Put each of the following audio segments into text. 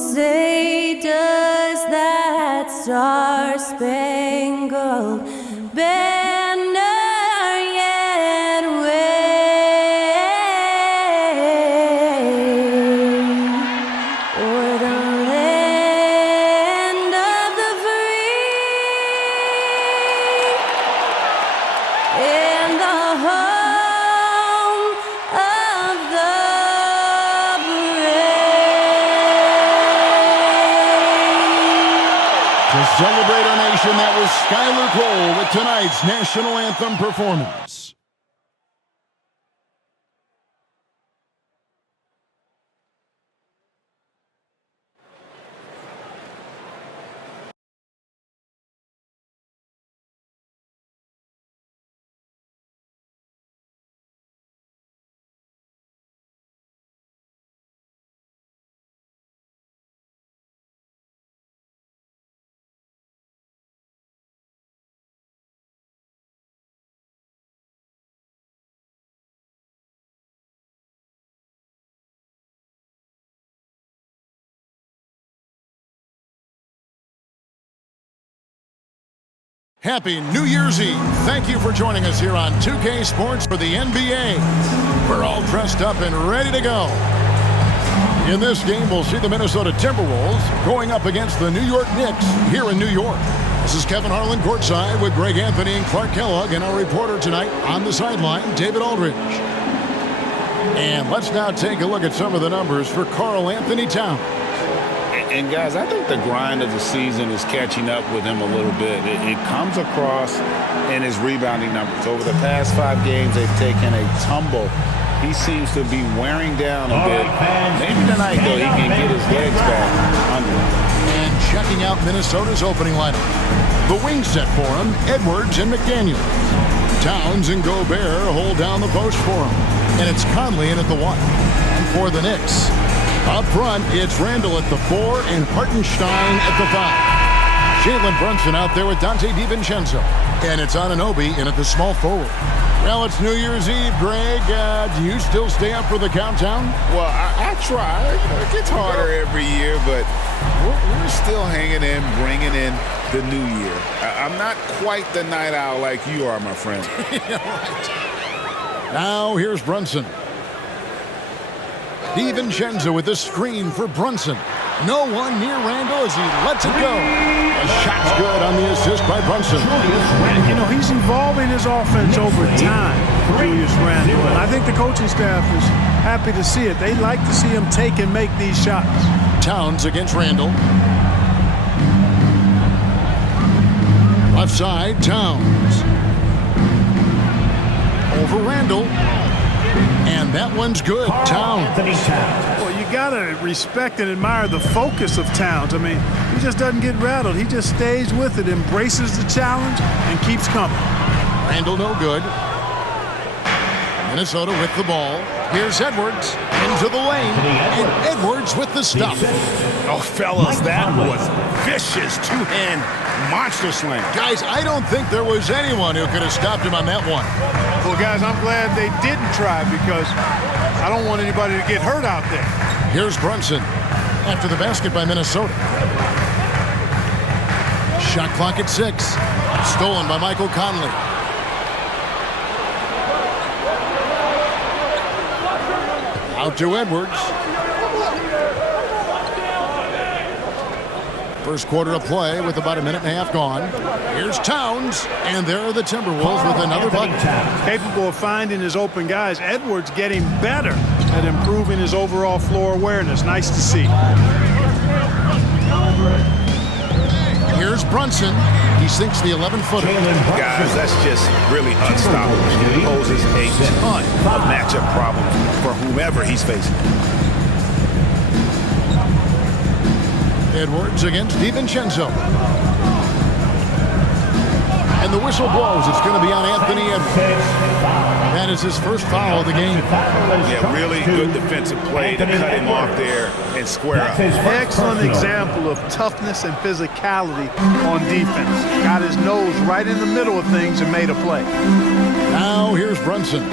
say does that star-spangled banner yet wave o'er the land of the free and the home of the brave. To celebrate our nation, that was Skylar Cole with tonight's national anthem performance. Happy New Year's Eve. Thank you for joining us here on 2K Sports for the NBA. We're all dressed up and ready to go. In this game, we'll see the Minnesota Timberwolves going up against the New York Knicks here in New York. This is Kevin Harlan courtside with Greg Anthony and Clark Kellogg, and our reporter tonight on the sideline, David Aldridge. And let's now take a look at some of the numbers for Karl Anthony Towns. And guys, I think the grind of the season is catching up with him a little bit. It comes across in his rebounding numbers. Over the past 5 games, they've taken a tumble. He seems to be wearing down a bit. Maybe tonight, though, he can get his legs back under him. And checking out Minnesota's opening lineup. The wing set for him, Edwards and McDaniels. Towns and Gobert hold down the post for him. And it's Conley in at the 1. And for the Knicks, up front, it's Randall at the 4 and Hartenstein at the 5. Jalen Brunson out there with Dante DiVincenzo. And it's Anunoby in at the small forward. Well, it's New Year's Eve, Greg. Do you still stay up for the countdown? Well, I try. It gets harder every year, but we're still hanging in, bringing in the new year. I'm not quite the night owl like you are, my friend. Yeah, right. Now, here's Brunson. DiVincenzo with the screen for Brunson. No one near Randall as he lets it go. A shot's good on the assist by Brunson. You know, he's evolving his offense over time, Julius Randle. And I think the coaching staff is happy to see it. They like to see him take and make these shots. Towns against Randall. Left side, Towns. Over Randall. And that one's good. Towns. Well, you got to respect and admire the focus of Towns. I mean, he just doesn't get rattled. He just stays with it, embraces the challenge, and keeps coming. Randall no good. Minnesota with the ball. Here's Edwards into the lane. And Edwards with the stop. Oh, fellas, that was vicious two-hand monster slam. Guys, I don't think there was anyone who could have stopped him on that one. Well, guys, I'm glad they didn't try because I don't want anybody to get hurt out there. Here's Brunson after the basket by Minnesota. Shot clock at 6. Stolen by Michael Conley. Out to Edwards. First quarter of play with about a minute and a half gone. Here's Towns, and there are the Timberwolves with another bucket. Capable of finding his open guys. Edwards getting better at improving his overall floor awareness. Nice to see. Here's Brunson. He sinks the 11-footer. Guys, that's just really unstoppable. He poses a ton of matchup problems for whomever he's facing. Edwards against DiVincenzo. And the whistle blows. It's going to be on Anthony Edwards. That is his first foul of the game. Yeah, really good defensive play to cut him off there and square up. Excellent example of toughness and physicality on defense. Got his nose right in the middle of things and made a play. Now here's Brunson.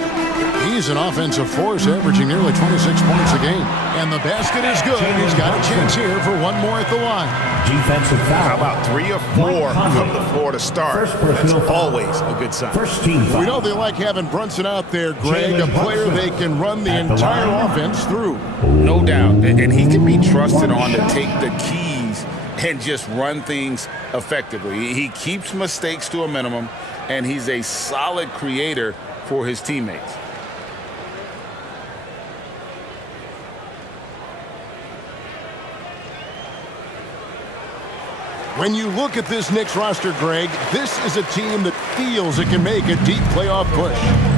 He's an offensive force, averaging nearly 26 points a game. And the basket is good. He's got a chance here for one more at the line. Defensive foul. How about 3 or 4 from the floor to start? That's always a good sign. First team foul. We know they like having Brunson out there, Greg, a player they can run the entire offense through. No doubt. And he can be trusted on to take the keys and just run things effectively. He keeps mistakes to a minimum, and he's a solid creator for his teammates. When you look at this Knicks roster, Greg, this is a team that feels it can make a deep playoff push.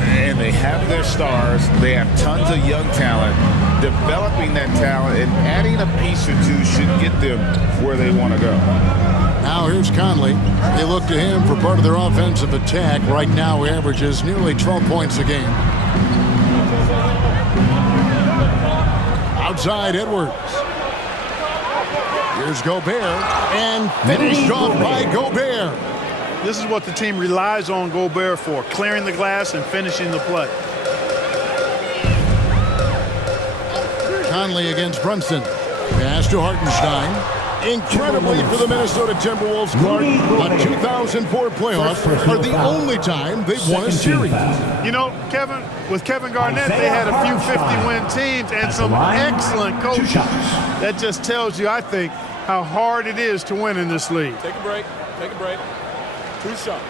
And they have their stars. They have tons of young talent. Developing that talent and adding a piece or two should get them where they want to go. Now here's Conley. They look to him for part of their offensive attack. Right now he averages nearly 12 points a game. Outside Edwards. Here's Gobert, and finished off by Gobert. This is what the team relies on Gobert for, clearing the glass and finishing the play. Conley against Brunson. Pass to Hartenstein. Incredibly for the Minnesota Timberwolves, Clark, the 2004 playoffs are the only time they've won a series. You know, Kevin, with Kevin Garnett, they had a few 50-win teams and some excellent coaches. That just tells you, I think, how hard it is to win in this league. Take a break. Take a break. 2 shots.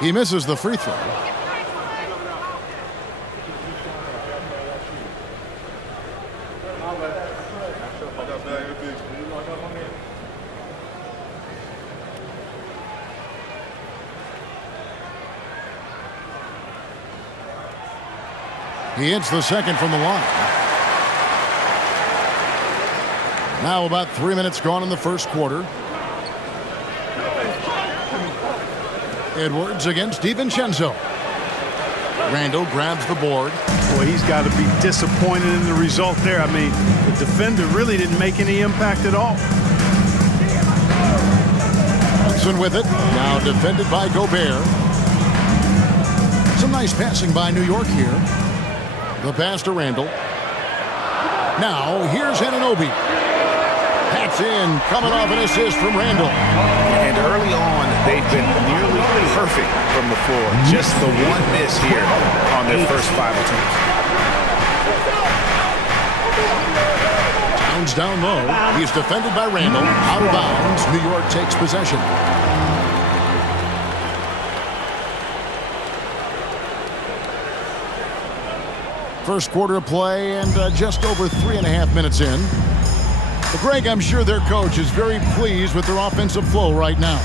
He misses the free throw. He hits the second from the line. Now about 3 minutes gone in the first quarter. Edwards against DiVincenzo. Randall grabs the board. Boy, he's got to be disappointed in the result there. I mean, the defender really didn't make any impact at all. Brunson with it. Now defended by Gobert. Some nice passing by New York here. The pass to Randall. Now here's Anunoby. That's in, coming off an assist from Randall. And early on, they've been nearly perfect from the floor. Just the one miss here on their first 5 attempts. Towns down low. He's defended by Randall. Out of bounds. New York takes possession. First quarter of play and just over 3.5 minutes in. Well, Greg, I'm sure their coach is very pleased with their offensive flow right now.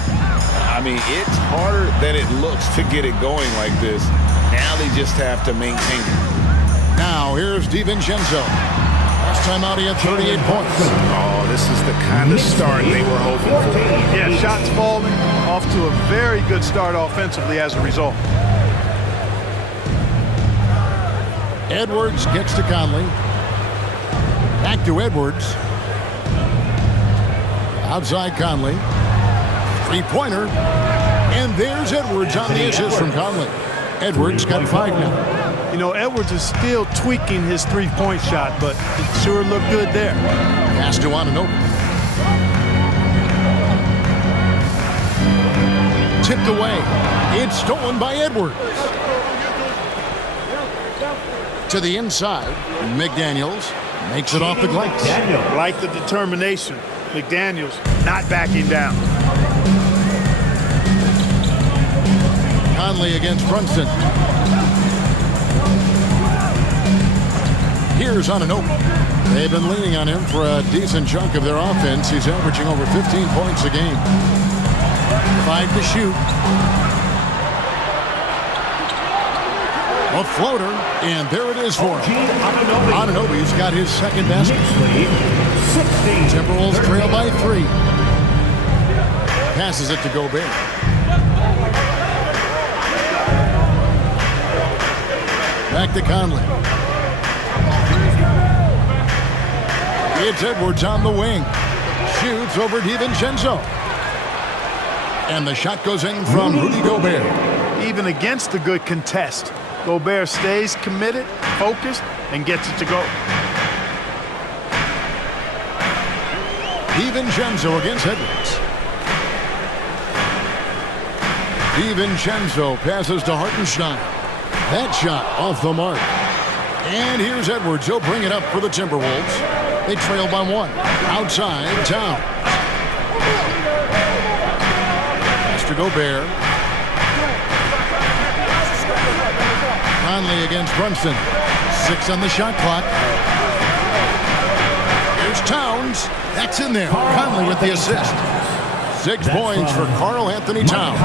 I mean, it's harder than it looks to get it going like this. Now they just have to maintain it. Now here's DiVincenzo. Last time out he had 38 points. Oh, this is the kind of start they were hoping for. Yeah, shots falling, off to a very good start offensively as a result. Edwards gets to Conley. Back to Edwards. Outside Conley. Three-pointer. And there's Edwards on the assist from Conley. Edwards got 5 now. You know, Edwards is still tweaking his three-point shot, but it sure looked good there. Pass to Anunoby. Tipped away. It's stolen by Edwards. To the inside. McDaniels makes it off the glass. Like the determination. McDaniels not backing down. Conley against Brunson. Here's Anunoby. They've been leaning on him for a decent chunk of their offense. He's averaging over 15 points a game. 5 to shoot. A floater, and there it is for him. Anunoby's got his second basket. Timberwolves trail by 3. Passes it to Gobert. Back to Conley. It's Edwards on the wing. Shoots over DiVincenzo. And the shot goes in from Rudy Gobert. Even against the good contest, Gobert stays committed, focused, and gets it to go. DiVincenzo against Edwards. DiVincenzo passes to Hartenstein. That shot off the mark. And here's Edwards. He'll bring it up for the Timberwolves. They trail by 1. Outside, Towns. Pass to Gobert. Conley against Brunson. 6 on the shot clock. Here's Towns. That's in there. Conley with the assist. 6 points for Karl Anthony Towns.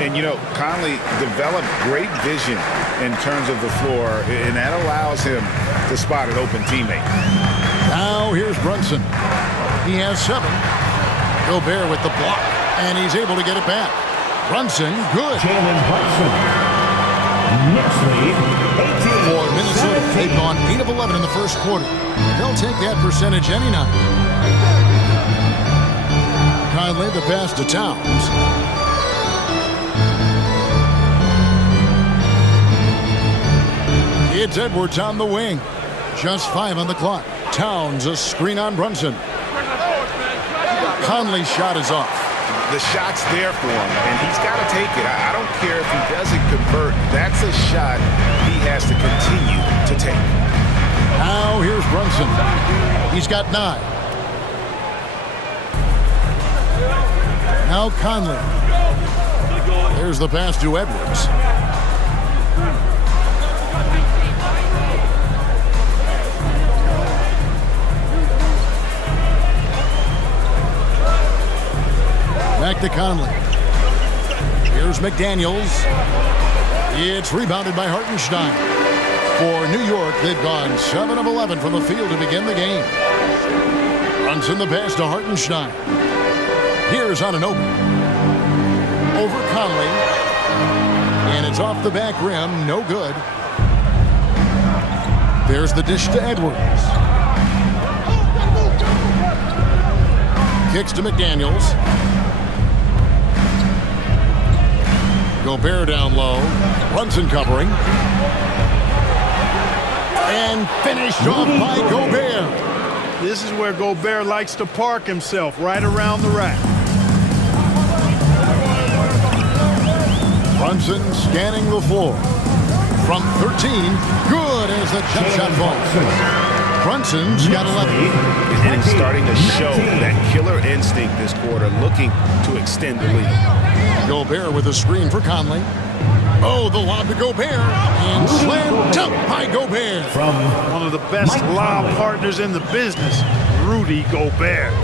And, you know, Conley developed great vision in terms of the floor, and that allows him to spot an open teammate. Now here's Brunson. He has 7. Gobert with the block, and he's able to get it back. Brunson, good. Jalen Brunson. Knicks lead, 18. For Minnesota, they've gone 8 of 11 in the first quarter. They'll take that percentage any night. Conley, the pass to Towns. It's Edwards on the wing. Just 5 on the clock. Towns, a screen on Brunson. Conley's shot is off. The shot's there for him, and he's got to take it. I don't care if he doesn't convert. That's a shot he has to continue to take. Now here's Brunson. He's got 9. Now Conley. There's the pass to Edwards. Back to Conley. Here's McDaniels. It's rebounded by Hartenstein. For New York, they've gone 7 of 11 from the field to begin the game. Brunson the pass to Hartenstein. Here's on an open. Over Conley. And it's off the back rim. No good. There's the dish to Edwards. Kicks to McDaniels. Gobert down low. Brunson covering. And finished off by Gobert. This is where Gobert likes to park himself, right around the rack. Brunson scanning the floor. From 13, good as the jump shot falls. Brunson's got 11. And he's starting to show that killer instinct this quarter, looking to extend the lead. Gobert with a screen for Conley. Oh, the lob to Gobert. And slammed up by Gobert. From One of the best lob partners in the business, Rudy Gobert.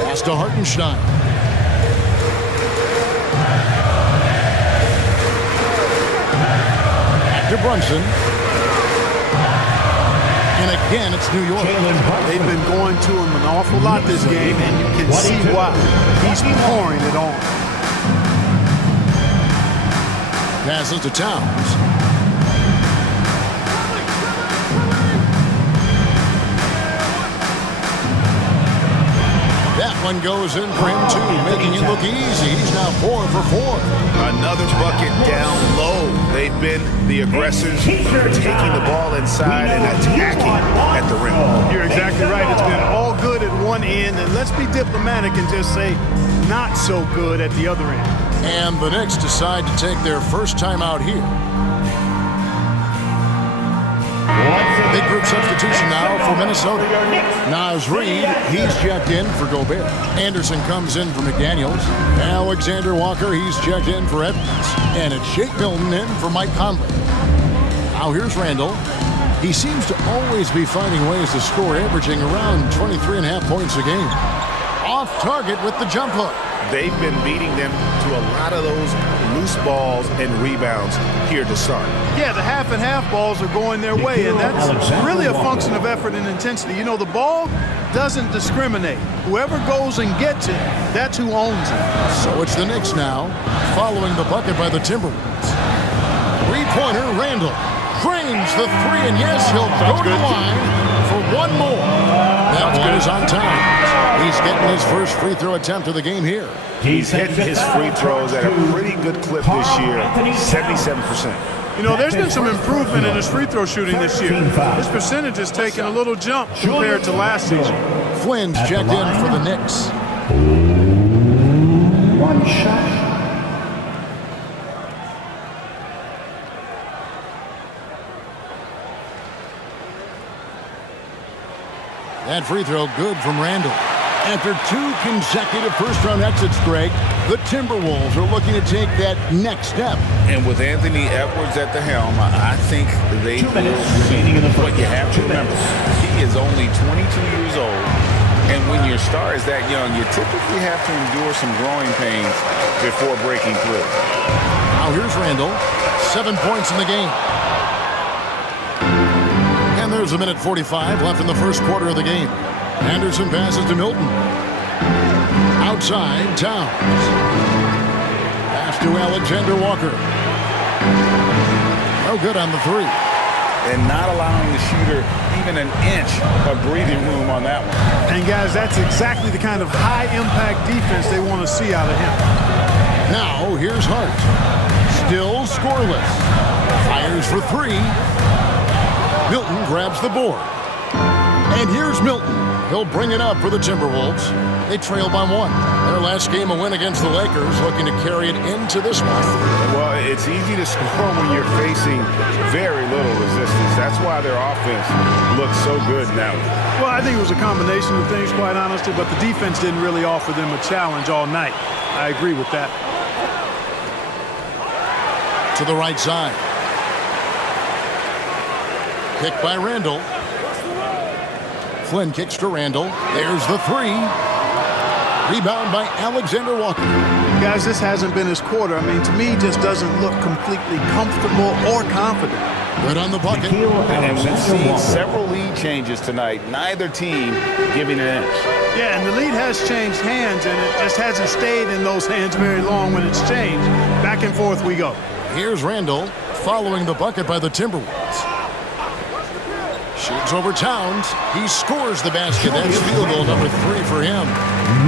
Pass to Hartenstein. Back to Brunson. And again, it's New York. They've been going to him an awful lot this game, and you can see why. He's pouring it on. Passes to Towns. That one goes in for him too, making it look easy. He's now 4 for 4. Another bucket down low. They've been the aggressors, taking the ball inside and attacking at the rim. You're exactly right. It's been all good at one end, and let's be diplomatic and just say not so good at the other end. And the Knicks decide to take their first time out here. Big group substitution now for Minnesota. Naz Reid, he's checked in for Gobert. Anderson comes in for McDaniels. Alexander Walker, he's checked in for Evans. And it's Shake Milton in for Mike Conley. Now here's Randall. He seems to always be finding ways to score, averaging around 23.5 points a game. Off target with the jump hook. They've been beating them to a lot of those loose balls and rebounds here to start. Yeah, the half and half balls are going their way, and that's really a function of effort and intensity. You know, the ball doesn't discriminate. Whoever goes and gets it, that's who owns it. So it's the Knicks now, following the bucket by the Timberwolves. Three-pointer, Randall drains the 3, and yes, he'll go to the line for one more. That one is on time. He's getting his first free throw attempt of the game here. He's hitting his free throws at a pretty good clip this year, 77%. You know, there's been some improvement in his free throw shooting this year. His percentage has taken a little jump compared to last season. Flynn's checked in for the Knicks. One shot. That free throw good from Randall. After 2 consecutive first-round exits, Greg, the Timberwolves are looking to take that next step. And with Anthony Edwards at the helm, I think they will see what you have to remember. He is only 22 years old, and when your star is that young, you typically have to endure some growing pains before breaking through. Now here's Randall. 7 points in the game. And there's a minute 45 left in the first quarter of the game. Anderson passes to Milton. Outside, Towns. Pass to Alexander Walker. No good on the 3. And not allowing the shooter even an inch of breathing room on that one. And guys, that's exactly the kind of high-impact defense they want to see out of him. Now here's Hart. Still scoreless. Fires for 3. Milton grabs the board. And here's Milton. He'll bring it up for the Timberwolves. They trail by 1. Their last game a win against the Lakers, looking to carry it into this one. Well, it's easy to score when you're facing very little resistance. That's why their offense looks so good now. Well, I think it was a combination of things, quite honestly, but the defense didn't really offer them a challenge all night. I agree with that. To the right side. Kick by Randall. Flynn kicks to Randall. There's the 3. Rebound by Alexander Walker. Guys, this hasn't been his quarter. I mean, to me, just doesn't look completely comfortable or confident. Good on the bucket. And we've seen several lead changes tonight. Neither team giving an inch. Yeah, and the lead has changed hands, and it just hasn't stayed in those hands very long when it's changed. Back and forth we go. Here's Randall following the bucket by the Timberwolves. Shoots over Towns. He scores the basket. That's field goal number 3 for him.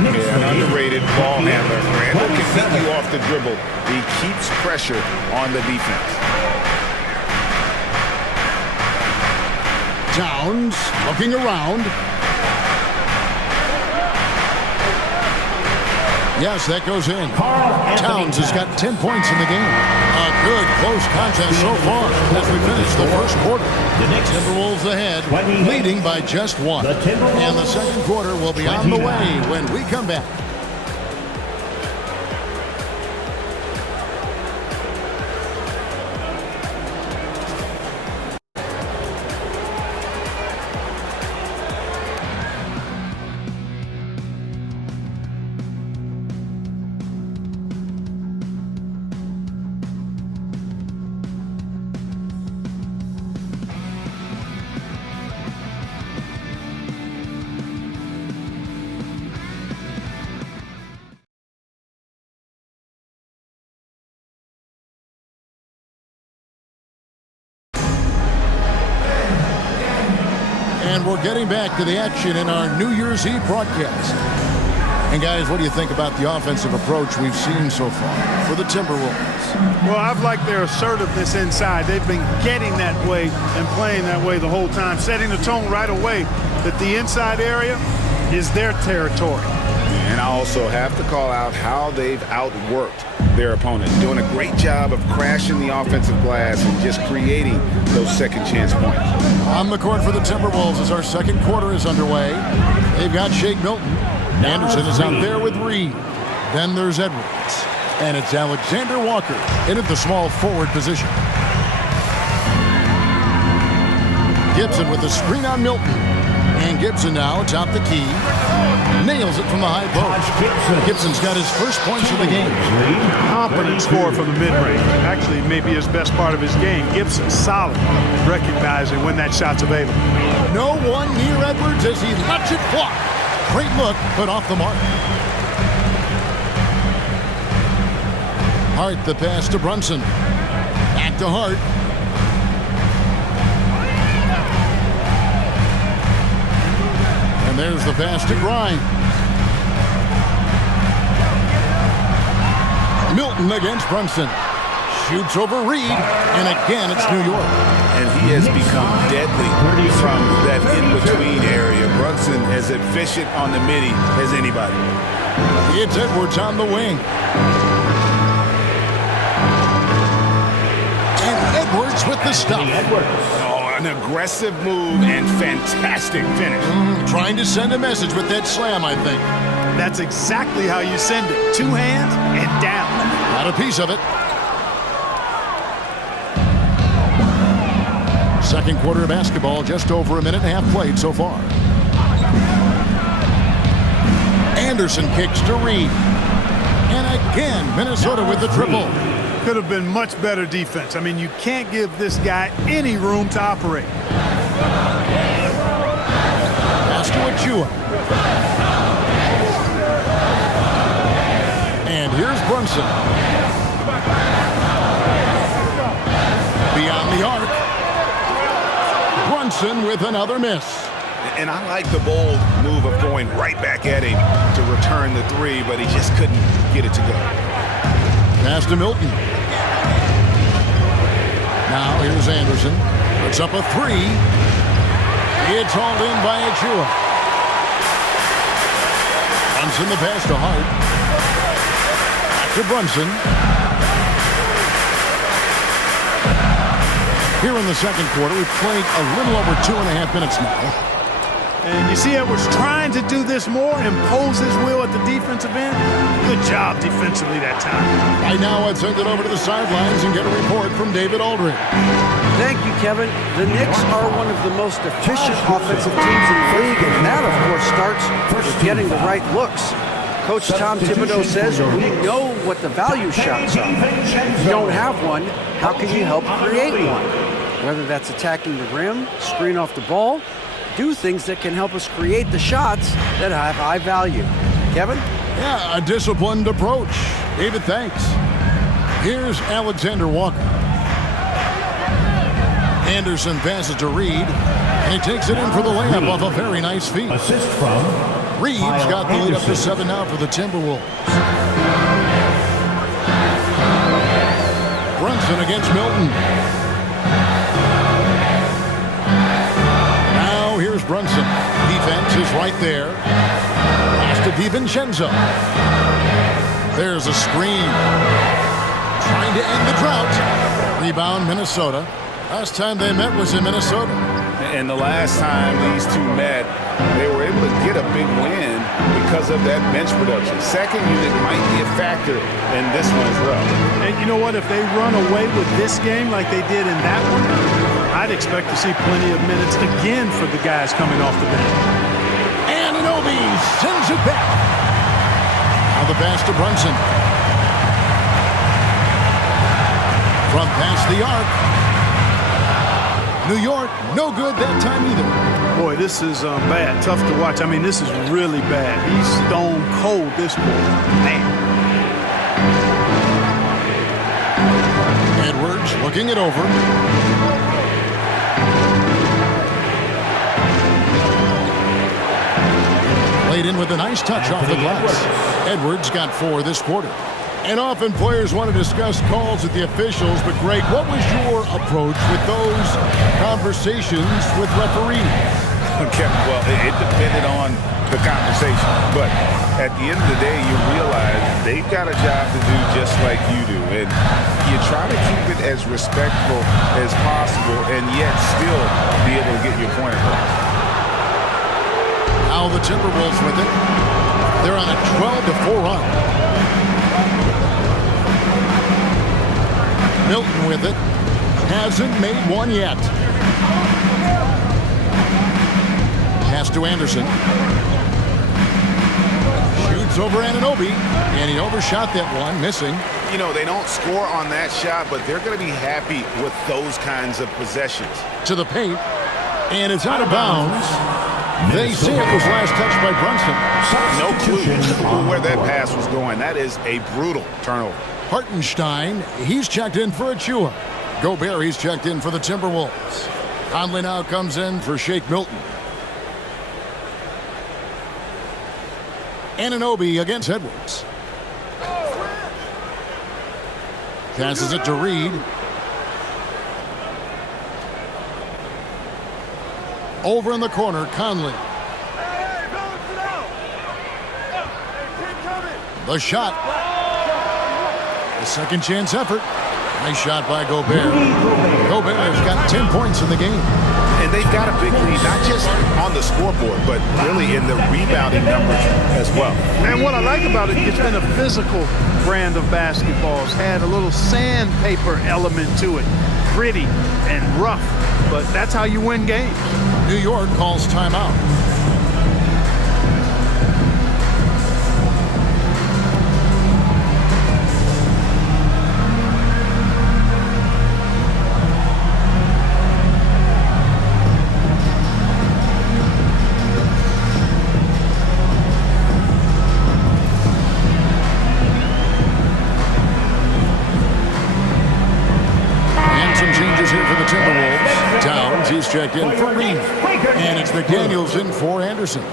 Yeah, an underrated ball handler. Randall can beat you off the dribble. He keeps pressure on the defense. Towns looking around. Yes, that goes in. Towns has got 10 points in the game. A good close contest so far as we finish the first quarter. Timberwolves ahead, leading by just 1. And the second quarter will be on the way when we come back. And we're getting back to the action in our New Year's Eve broadcast. And guys, what do you think about the offensive approach we've seen so far for the Timberwolves? Well, I've liked their assertiveness inside. They've been getting that way and playing that way the whole time, setting the tone right away that the inside area is their territory. And I also have to call out how they've outworked their opponent, doing a great job of crashing the offensive glass and just creating those second chance points. On the court for the Timberwolves as our second quarter is underway. They've got Shake Milton. Anderson is out there with Reed. Then there's Edwards. And it's Alexander Walker in at the small forward position. Gibson with the screen on Milton. And Gibson now atop the key. Nails it from the high post. Gibson's got his first points of the game. Confident score from the mid-range. Actually, maybe his best part of his game. Gibson's solid, recognizing when that shot's available. No one near Edwards as he lets it fly. Great look, but off the mark. Hart the pass to Brunson. Back to Hart. And there's the pass to Grind. Milton against Brunson. Shoots over Reed, and again it's New York. And he has become deadly from that in-between area. Brunson as efficient on the midi as anybody. It's Edwards on the wing. And Edwards with the stop. Oh, an aggressive move and fantastic finish. Trying to send a message with that slam, I think. That's exactly how you send it. 2 hands and down. Got a piece of it. Second quarter of basketball, just over a minute and a half played so far. Anderson kicks to Reed. And again, Minnesota with the triple. Could have been much better defense. I mean, you can't give this guy any room to operate. Pass to Achua. And here's Brunson. Beyond the arc. Brunson with another miss. And I like the bold move of going right back at him to return the 3, but he just couldn't get it to go. Pass to Milton. Now here's Anderson. Puts up a 3. It's hauled in by Achua. Brunson the pass to Hart. Back to Brunson. Here in the second quarter, we've played a little over 2.5 minutes now. And you see Edwards trying to do this more, impose his will at the defensive end. Good job defensively that time. Right now, I'd send it over to the sidelines and get a report from David Aldridge. Thank you, Kevin. The Knicks are one of the most efficient offensive teams in the league, and that, of course, starts with getting the right looks. Coach Tom Thibodeau says we know what the value shots are. If you don't have one, how can you help create one? Whether that's attacking the rim, screen off the ball, do things that can help us create the shots that have high value. Kevin? Yeah, a disciplined approach. David, thanks. Here's Alexander Walker. Anderson passes to Reed, and he takes it in for the layup off a very nice feed. Assist from Reed's got the lead up to 7 now for the Timberwolves. Brunson against Milton. Now here's Brunson. Defense is right there. Pass to DiVincenzo. There's a screen. Trying to end the drought. Rebound Minnesota. Last time they met was in Minnesota. And the last time these two met, they were able to get a big win because of that bench production. Second unit might be a factor in this one as well. And you know what? If they run away with this game like they did in that one, I'd expect to see plenty of minutes again for the guys coming off the bench. And Anobi sends it back. Now the pass to Brunson. From past the arc. New York, no good that time either. Boy, this is bad. Tough to watch. I mean, this is really bad. He's stone cold this quarter. Man. Edwards looking it over. Played in with a nice touch off the glass. Edwards got 4 this quarter. And often players want to discuss calls with the officials, but Greg, what was your approach with those conversations with referees? Okay, well, it depended on the conversation. But at the end of the day, you realize they've got a job to do just like you do. And you try to keep it as respectful as possible and yet still be able to get your point across. Now the Timberwolves with it. They're on a 12-4 run. Milton with it. Hasn't made one yet. Pass to Anderson. Shoots over Anunoby, and he overshot that one, missing. You know, they don't score on that shot, but they're going to be happy with those kinds of possessions. To the paint, and it's out of bounds. They say it was last touched by Brunson. No clue where that pass was going. That is a brutal turnover. Hartenstein, he's checked in for Achua. Gobert, he's checked in for the Timberwolves. Conley now comes in for Shake Milton. Anunoby against Edwards. Passes it to Reed. Over in the corner, Conley. The shot. The second chance effort. Nice shot by Gobert. Gobert has got 10 points in the game. And they've got a big lead, not just on the scoreboard, but really in the rebounding numbers as well. And what I like about it, it's been a physical brand of basketball. It's had a little sandpaper element to it. Gritty and rough, but that's how you win games. New York calls timeout. He's checked in for Reed. And it's McDaniels in for Anderson.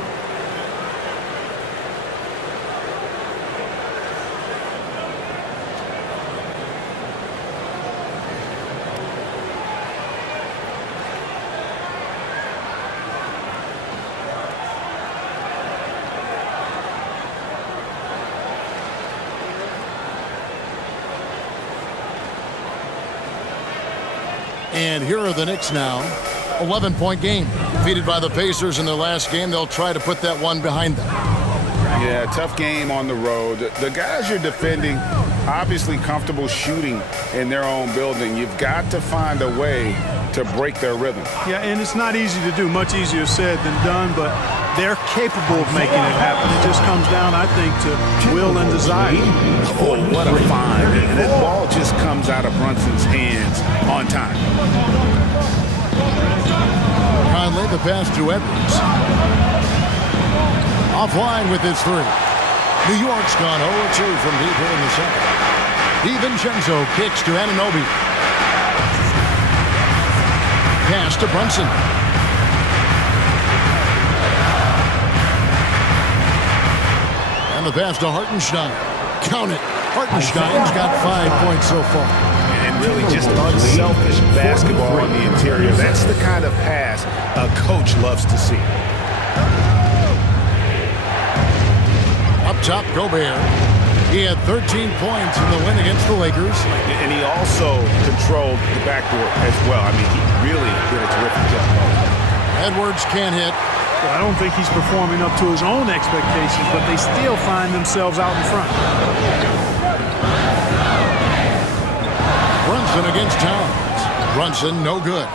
And here are the Knicks now. 11-point game. Defeated by the Pacers in their last game. They'll try to put that one behind them. Yeah, tough game on the road. The guys you're defending, obviously comfortable shooting in their own building. You've got to find a way to break their rhythm. Yeah, and it's not easy to do. Much easier said than done, but they're capable of making it happen. It just comes down, I think, to will and desire. Oh, what a find. And that ball just comes out of Brunson's hands on time. Conley, the pass to Edwards. Offline with his three. New York's gone 0-2 from deep here in the second. DiVincenzo kicks to Anunoby. Pass to Brunson. And the pass to Hartenstein. Count it. Hartenstein's got 5 points so far. And really just unselfish basketball on the interior. That's the kind of pass a coach loves to see. Up top, Gobert. He had 13 points in the win against the Lakers. And he also controlled the backboard as well. I mean, he really did a terrific job. Edwards can't hit. Well, I don't think he's performing up to his own expectations, but they still find themselves out in front. Brunson against Towns. Brunson, no good.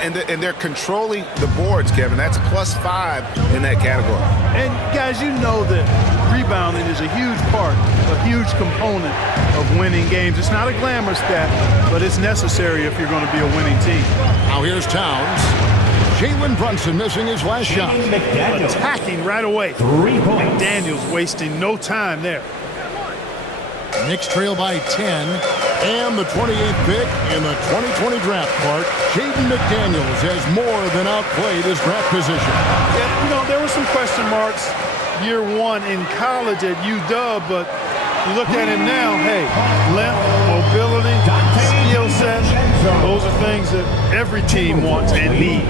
And they're controlling the boards, Kevin. That's +5 in that category. And, guys, you know that rebounding is a huge part, a huge component of winning games. It's not a glamour stat, but it's necessary if you're going to be a winning team. Now here's Towns. Jalen Brunson missing his last shot. Attacking right away. 3 points. Daniels wasting no time there. Knicks trail by 10. And the 28th pick in the 2020 draft part, Jaden McDaniels has more than outplayed his draft position. Yeah, you know, there were some question marks year one in college at UW, but you look at him now, hey, length, mobility, skill set, those are things that every team wants and needs.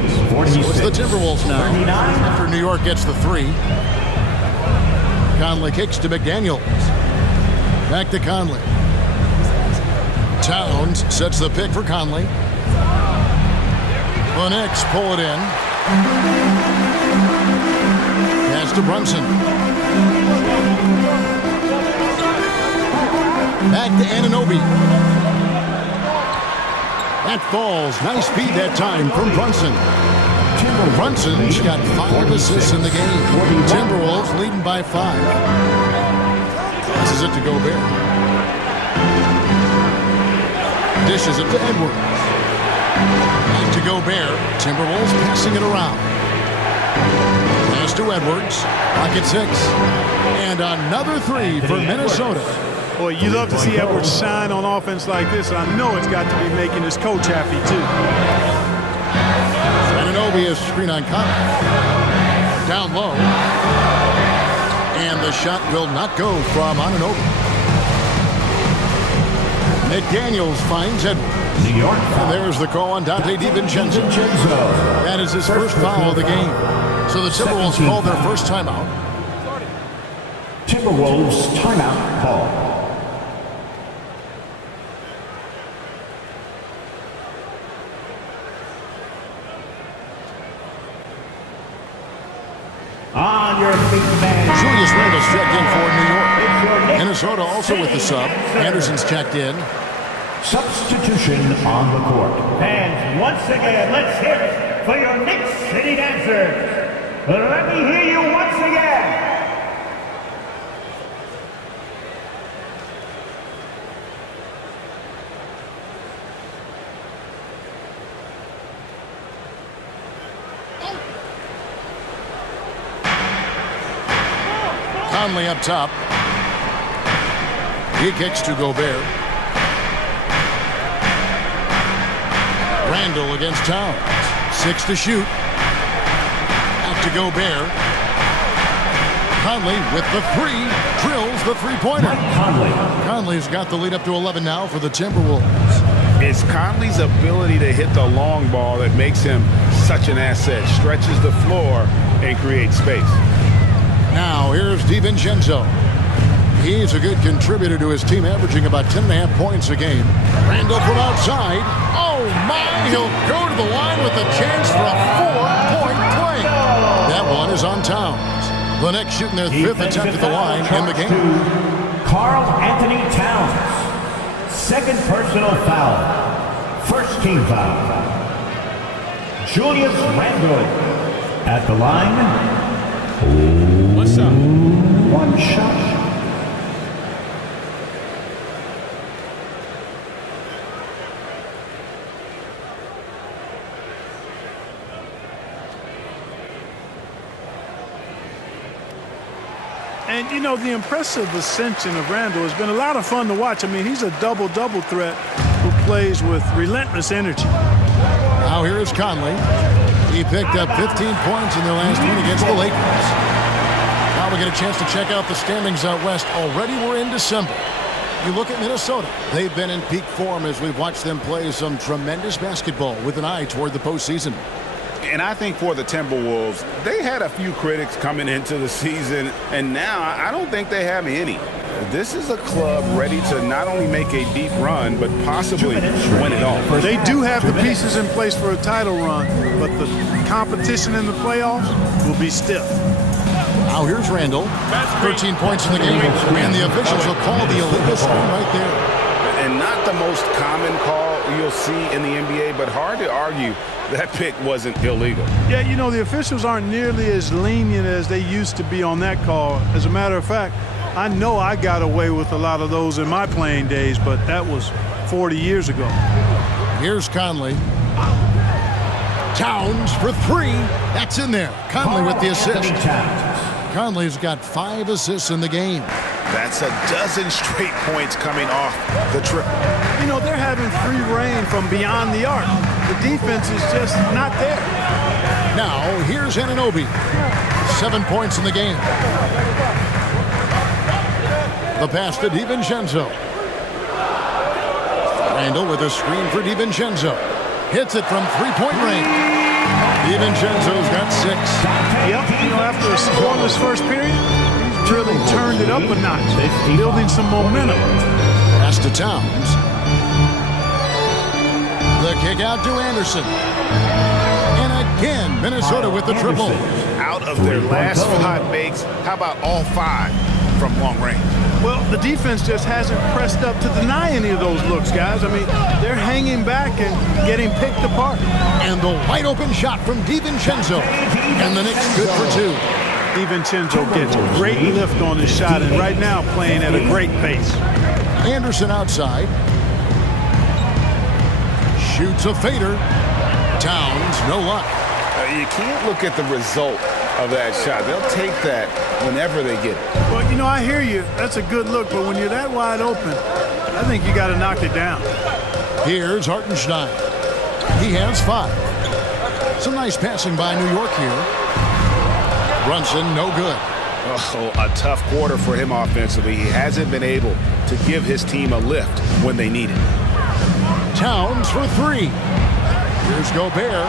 It's the Timberwolves now after New York gets the three. Conley kicks to McDaniels. Back to Conley. Towns sets the pick for Conley. The Knicks pull it in. Pass to Brunson. Back to Anunoby. That falls. Nice feed that time from Brunson. Brunson's got 5 assists in the game. Timberwolves leading by 5. This is it to Gobert. Dishes it to Edwards. Back to Gobert. Timberwolves passing it around. Pass to Edwards. Pocket 6. And another 3 for Minnesota. Boy, you love to see Edwards shine on offense like this. I know it's got to be making his coach happy, too. Anunoby is screen on Conley. Down low. And And the shot will not go from Ananobi. McDaniels finds Edwards. New York. And there's the call on Dante DiVincenzo. That is his first foul of the game. So the Timberwolves call their first timeout. Timberwolves timeout call. On your feet, man. Julius Randle's checked in for New York. Minnesota also with the sub. Anderson's checked in. Substitution on the court. And once again, let's hear it for your Knicks City Dancers. Let me hear you once again. Conley up top. He kicks to Gobert. Randle against Towns. 6 to shoot. Out to Gobert. Conley with the three. Drills the three-pointer. Conley's got the lead up to 11 now for the Timberwolves. It's Conley's ability to hit the long ball that makes him such an asset. Stretches the floor and creates space. Now here's DiVincenzo. He's a good contributor to his team, averaging about 10.5 points a game. Randle from outside. Oh my, he'll go to the line with a chance for a 4-point play. That one is on Towns. The Knicks shooting their fifth attempt at the line in the game. Karl Anthony Towns. Second personal foul. First team foul. Julius Randle at the line. What's up? One shot. And, you know, the impressive ascension of Randle has been a lot of fun to watch. I mean, he's a double-double threat who plays with relentless energy. Now here is Conley. He picked up 15 points in their last win against the Lakers. Now we get a chance to check out the standings out west. Already we're in December. You look at Minnesota. They've been in peak form as we've watched them play some tremendous basketball with an eye toward the postseason. And I think for the Timberwolves, they had a few critics coming into the season, and now I don't think they have any. This is a club ready to not only make a deep run, but possibly win it all. They do have the pieces in place for a title run, but the competition in the playoffs will be stiff. Now here's Randle. 13 points in the game, and the officials will call the illegal screen right there. And not the most common call you'll see in the NBA, but hard to argue that pick wasn't illegal. Yeah, you know, the officials aren't nearly as lenient as they used to be on that call. As a matter of fact, I know I got away with a lot of those in my playing days, but that was 40 years ago. Here's Conley. Towns for three. That's in there. Conley with the assist. Conley's got 5 assists in the game. That's a dozen straight points coming off the triple. You know, they're having free reign from beyond the arc. The defense is just not there. Now, here's Anunoby. 7 points in the game. The pass to DiVincenzo. Randle with a screen for DiVincenzo. Hits it from three-point range. DiVincenzo's got 6. Yep, you know, after a scoreless first period, he's really turned it up a notch, building some momentum. Pass to Towns. The kick out to Anderson. And again, Minnesota with the triple. Out of their last 5 makes, how about all 5 from long range? Well, the defense just hasn't pressed up to deny any of those looks, guys. I mean, they're hanging back and getting picked apart. And the wide open shot from DiVincenzo. And the Knicks good for 2. DiVincenzo gets great lift on his shot and right now playing at a great pace. Anderson outside. Shoots a fader. Towns, no luck. You can't look at the result of that shot. They'll take that whenever they get it. Well, you know, I hear you. That's a good look, but when you're that wide open, I think you got to knock it down. Here's Hartenstein. He has 5. Some nice passing by New York here. Brunson, no good. Oh, a tough quarter for him offensively. He hasn't been able to give his team a lift when they need it. Towns for three. Here's Gobert.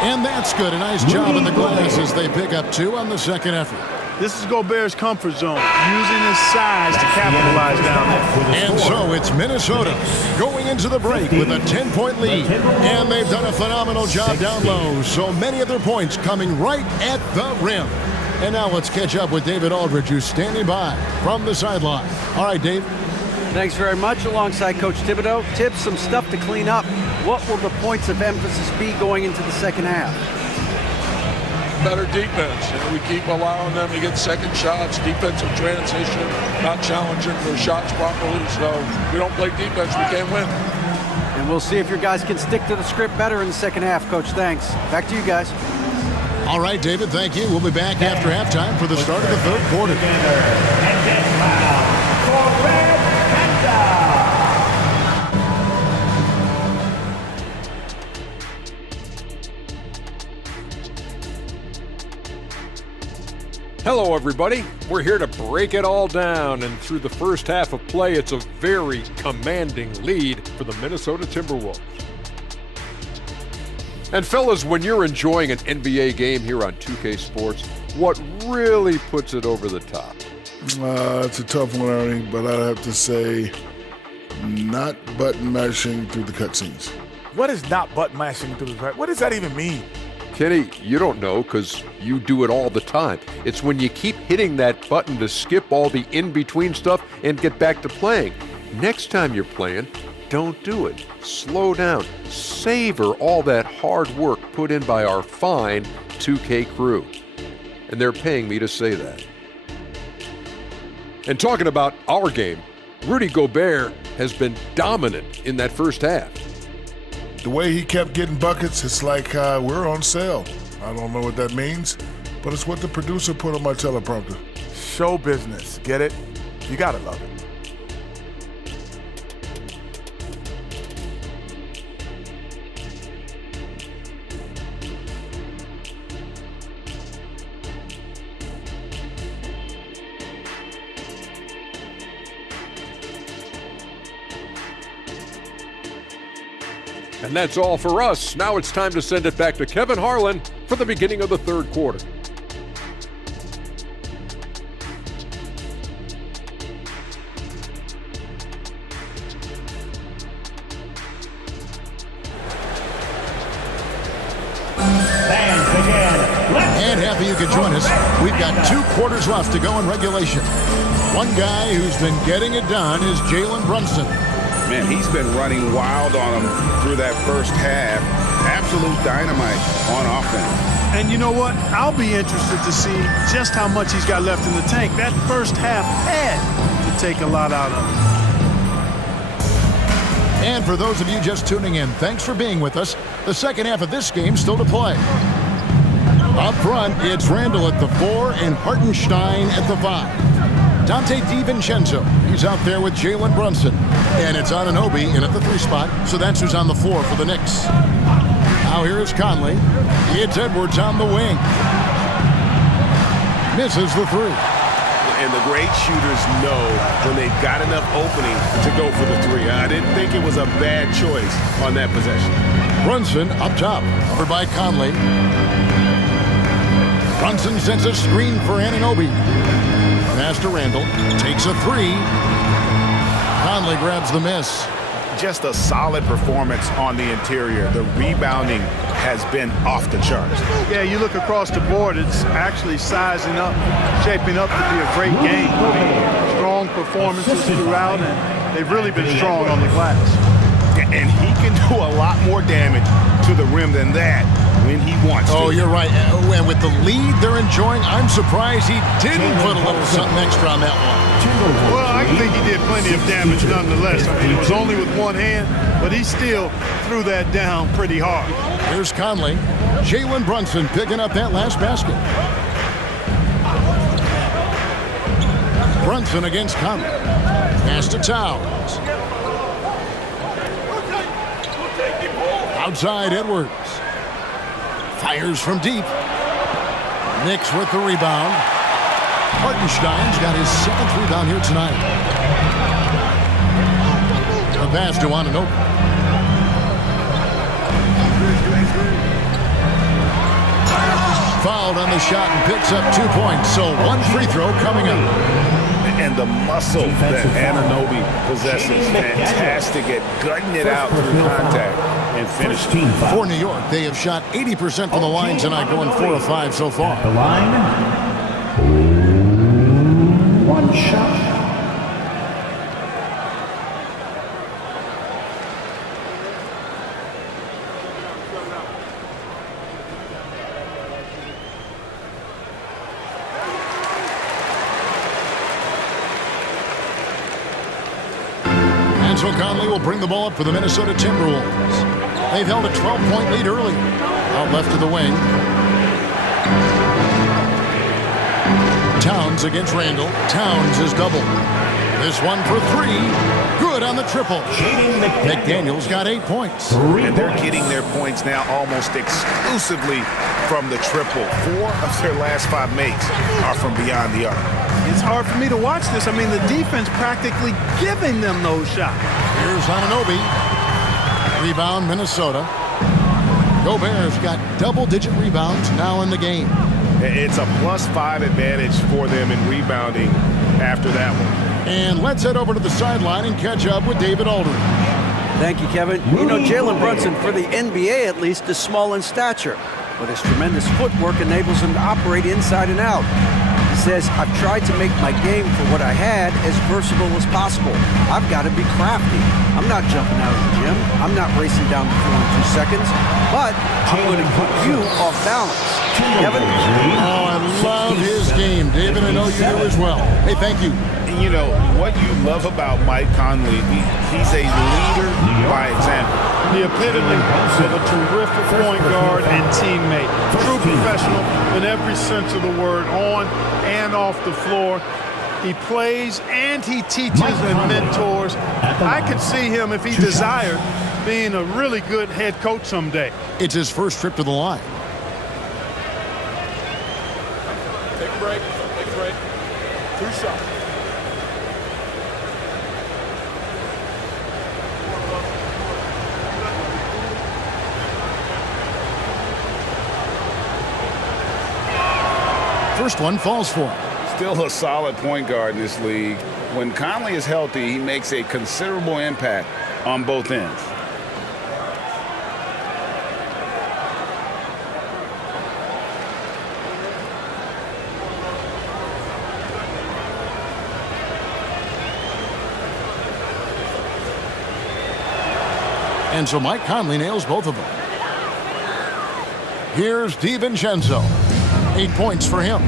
And that's good. A nice job in the glass as they pick up 2 on the second effort. This is Gobert's comfort zone, using his size to capitalize down there. And so it's Minnesota going into the break with a 10-point lead. And they've done a phenomenal job down low. So many of their points coming right at the rim. And now let's catch up with David Aldridge, who's standing by from the sideline. All right, Dave. Thanks very much. Alongside Coach Thibodeau, Tibbs, some stuff to clean up. What will the points of emphasis be going into the second half? Better defense. We keep allowing them to get second shots, defensive transition, not challenging their shots properly. So if we don't play defense, we can't win. And we'll see if your guys can stick to the script better in the second half, Coach. Thanks. Back to you guys. All right, David, thank you. We'll be back after halftime for the start of the third quarter. And then foul for Red Panda. Hello, everybody. We're here to break it all down, and through the first half of play, it's a very commanding lead for the Minnesota Timberwolves. And fellas, when you're enjoying an NBA game here on 2K Sports, what really puts it over the top? It's a tough one, Ernie, but I'd have to say not button mashing through the cutscenes. What is not button mashing through the? What does that even mean? Kenny, you don't know because you do it all the time. It's when you keep hitting that button to skip all the in-between stuff and get back to playing. Next time you're playing, don't do it. Slow down. Savor all that hard work put in by our fine 2K crew. And they're paying me to say that. And talking about our game, Rudy Gobert has been dominant in that first half. The way he kept getting buckets, it's like we're on sale. I don't know what that means, but it's what the producer put on my teleprompter. Show business. Get it? You gotta love it. And that's all for us. Now it's time to send it back to Kevin Harlan for the beginning of the third quarter. And happy you could join us. We've got 2 quarters left to go in regulation. One guy who's been getting it done is Jalen Brunson. Man, he's been running wild on him through that first half. Absolute dynamite on offense. And you know what? I'll be interested to see just how much he's got left in the tank. That first half had to take a lot out of him. And for those of you just tuning in, thanks for being with us. The second half of this game still to play. Up front, it's Randall at the 4 and Hartenstein at the 5. Dante DiVincenzo, he's out there with Jalen Brunson. And it's Anunoby in at the 3 spot, so that's who's on the floor for the Knicks. Now here is Conley. It's Edwards on the wing. Misses the 3. And the great shooters know when they've got enough opening to go for the 3. I didn't think it was a bad choice on that possession. Brunson up top, covered by Conley. Brunson sends a screen for Anunoby. Pass to Randall, takes a 3. Conley grabs the miss. Just a solid performance on the interior. The rebounding has been off the charts. Yeah, you look across the board, it's actually sizing up, shaping up to be a great game. Strong performances throughout, and they've really been strong on the glass. And he can do a lot more damage to the rim than that when he wants to. Oh, you're right. And with the lead they're enjoying, I'm surprised he didn't put a little something extra on that one. Well, I think he did plenty of damage nonetheless. I mean, it was only with one hand, but he still threw that down pretty hard. Here's Conley. Jalen Brunson picking up that last basket. Brunson against Conley. Pass to Towns. Outside Edwards. Fires from deep. Knicks with the rebound. Hartenstein's got his 7th rebound here tonight. A pass to Anunoby. Fouled on the shot and picks up 2 points. So 1 free throw coming up. And the muscle that Anunoby possesses, fantastic at gutting it out through contact and finishing. For New York, they have shot 80% from the line tonight, going 4 of 5 so far. The line, 1 shot. So Conley will bring the ball up for the Minnesota Timberwolves. They've held a 12-point lead earlier. Out left to the wing. Towns against Randall. Towns is double. This one for 3. Good on the triple. McDaniel's got 8 points. And they're getting their points now almost exclusively from the triple. 4 of their last 5 makes are from beyond the arc. It's hard for me to watch this. I mean, the defense practically giving them those shots. Here's Anunoby. Rebound, Minnesota. Gobert's got double-digit rebounds now in the game. It's a +5 advantage for them in rebounding after that one. And let's head over to the sideline and catch up with David Aldridge. Thank you, Kevin. You know, Jalen Brunson, for the NBA at least, is small in stature, but his tremendous footwork enables him to operate inside and out. Says, I've tried to make my game for what I had as versatile as possible. I've got to be crafty. I'm not jumping out of the gym. I'm not racing down the floor in 2 seconds, but I'm going to keep you off balance. Kevin? Oh, I love his game. David, I know you do as well. Hey, thank you. And you know, what you love about Mike Conley, he's a leader by example. The epitome of a terrific point guard and teammate. True professional in every sense of the word, on and off the floor. He plays and he teaches and mentors. I could see him, if he desired, being a really good head coach someday. It's his first trip to the line. Take a break. Take a break. 2 shots. First one falls for him. Still a solid point guard in this league. When Conley is healthy, he makes a considerable impact on both ends. And so Mike Conley nails both of them. Here's DiVincenzo. 8 points for him.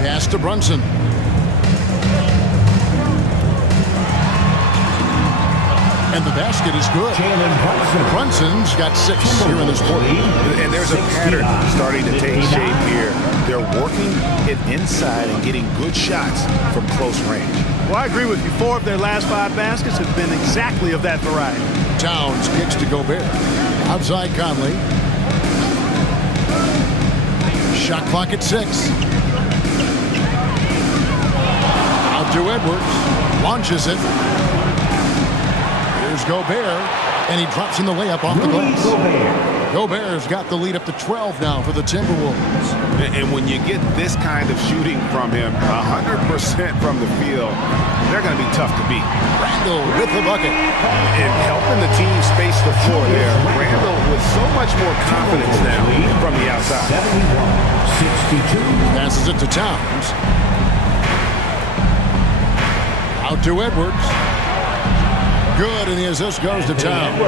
Pass to Brunson. And the basket is good. Brunson's got 6 here in this quarter. And there's a pattern starting to take shape here. They're working it inside and getting good shots from close range. Well, I agree with you. 4 of their last 5 baskets have been exactly of that variety. Towns kicks to Gobert. Outside Conley. Shot clock at 6. Out to Edwards. Launches it. Here's Gobert. And he drops in the layup off the glass. Gobert's got the lead up to 12 now for the Timberwolves. And when you get this kind of shooting from him, 100% from the field, they're going to be tough to beat. Randall with the bucket. And helping the team space the floor there. Randall with so much more confidence now from the outside. 71-62. Passes it to Towns. Out to Edwards. Good, and the assist goes to Towns.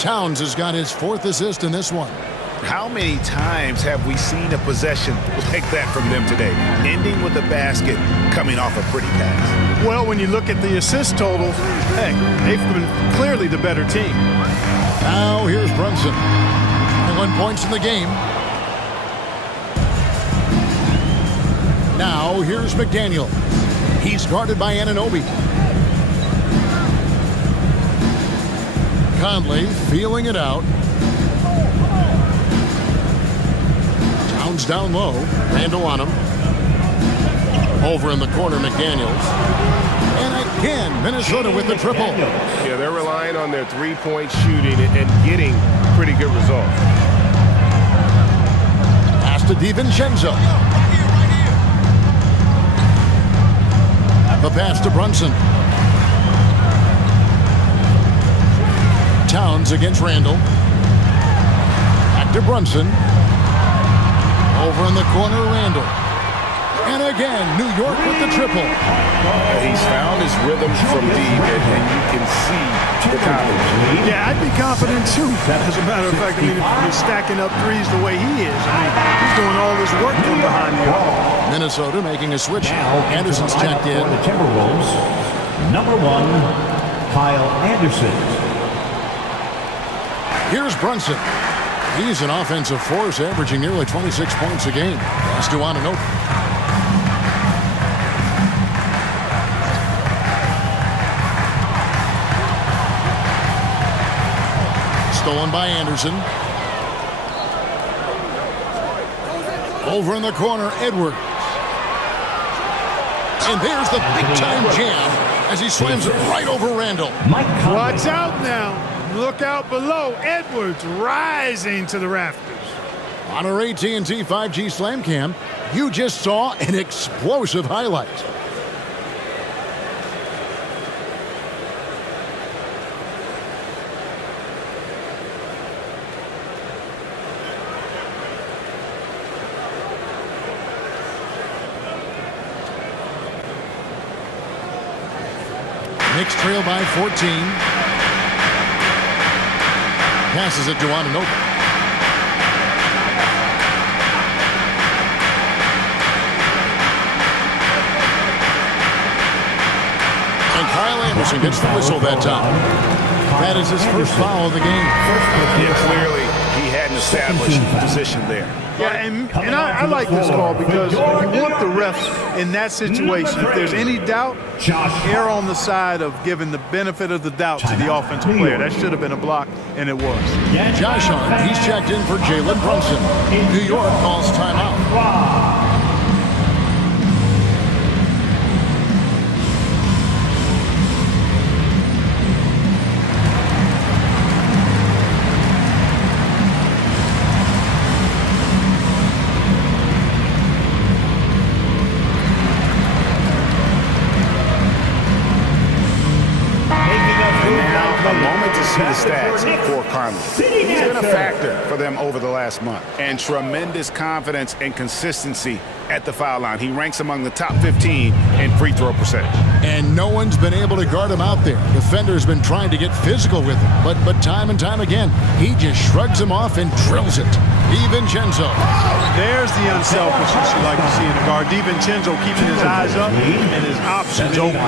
Towns has got his 4th assist in this one. How many times have we seen a possession like that from them today? Ending with a basket, coming off a pretty pass. Well, when you look at the assist totals, hey, they've been clearly the better team. Now here's Brunson. 1 points in the game. Now here's McDaniel. He's guarded by Anunoby. Conley feeling it out. Towns down low. Randall on him. Over in the corner, McDaniels. And again, Minnesota with the triple. Yeah, they're relying on their three-point shooting and getting pretty good results. Pass to DiVincenzo. The pass to Brunson. Towns against Randall. Back to Brunson. Over in the corner, Randall. And again, New York with the triple. He's found his rhythm from deep, and you can see the confidence. Yeah, I'd be confident too. As a matter of fact, I mean, if he's stacking up threes the way he is, I mean, he's doing all this work from behind the arc. Minnesota making a switch. Now, Anderson's checked in. for the Timberwolves, number 1, Kyle Anderson. Here's Brunson. He's an offensive force, averaging nearly 26 points a game. Pass to Ananobi. Stolen by Anderson. Over in the corner, Edwards. And there's the big-time jam as he slams it right over Randall. Watch out now. Look out below. Edwards rising to the rafters. On our AT&T 5G Slam Cam, you just saw an explosive highlight. Knicks trail by 14. Passes it to Ananobi. And Kyle Anderson gets the whistle that time. That is his first foul of the game. Yeah, clearly he had an established position there. Yeah, and I like this call because you want the refs in that situation. If there's any doubt, err on the side of giving the benefit of the doubt to the offensive player. That should have been a block, and it was. Josh Hart, he's checked in for Jalen Brunson. New York calls timeout. See the stats for Conley. He's been a factor for them over the last month. And tremendous confidence and consistency at the foul line. He ranks among the top 15 in free throw percentage. And no one's been able to guard him out there. Defender's been trying to get physical with him. But time and time again, he just shrugs him off and drills it. DiVincenzo. There's the unselfishness you like to see in a guard. DiVincenzo keeping his eyes up and his options open.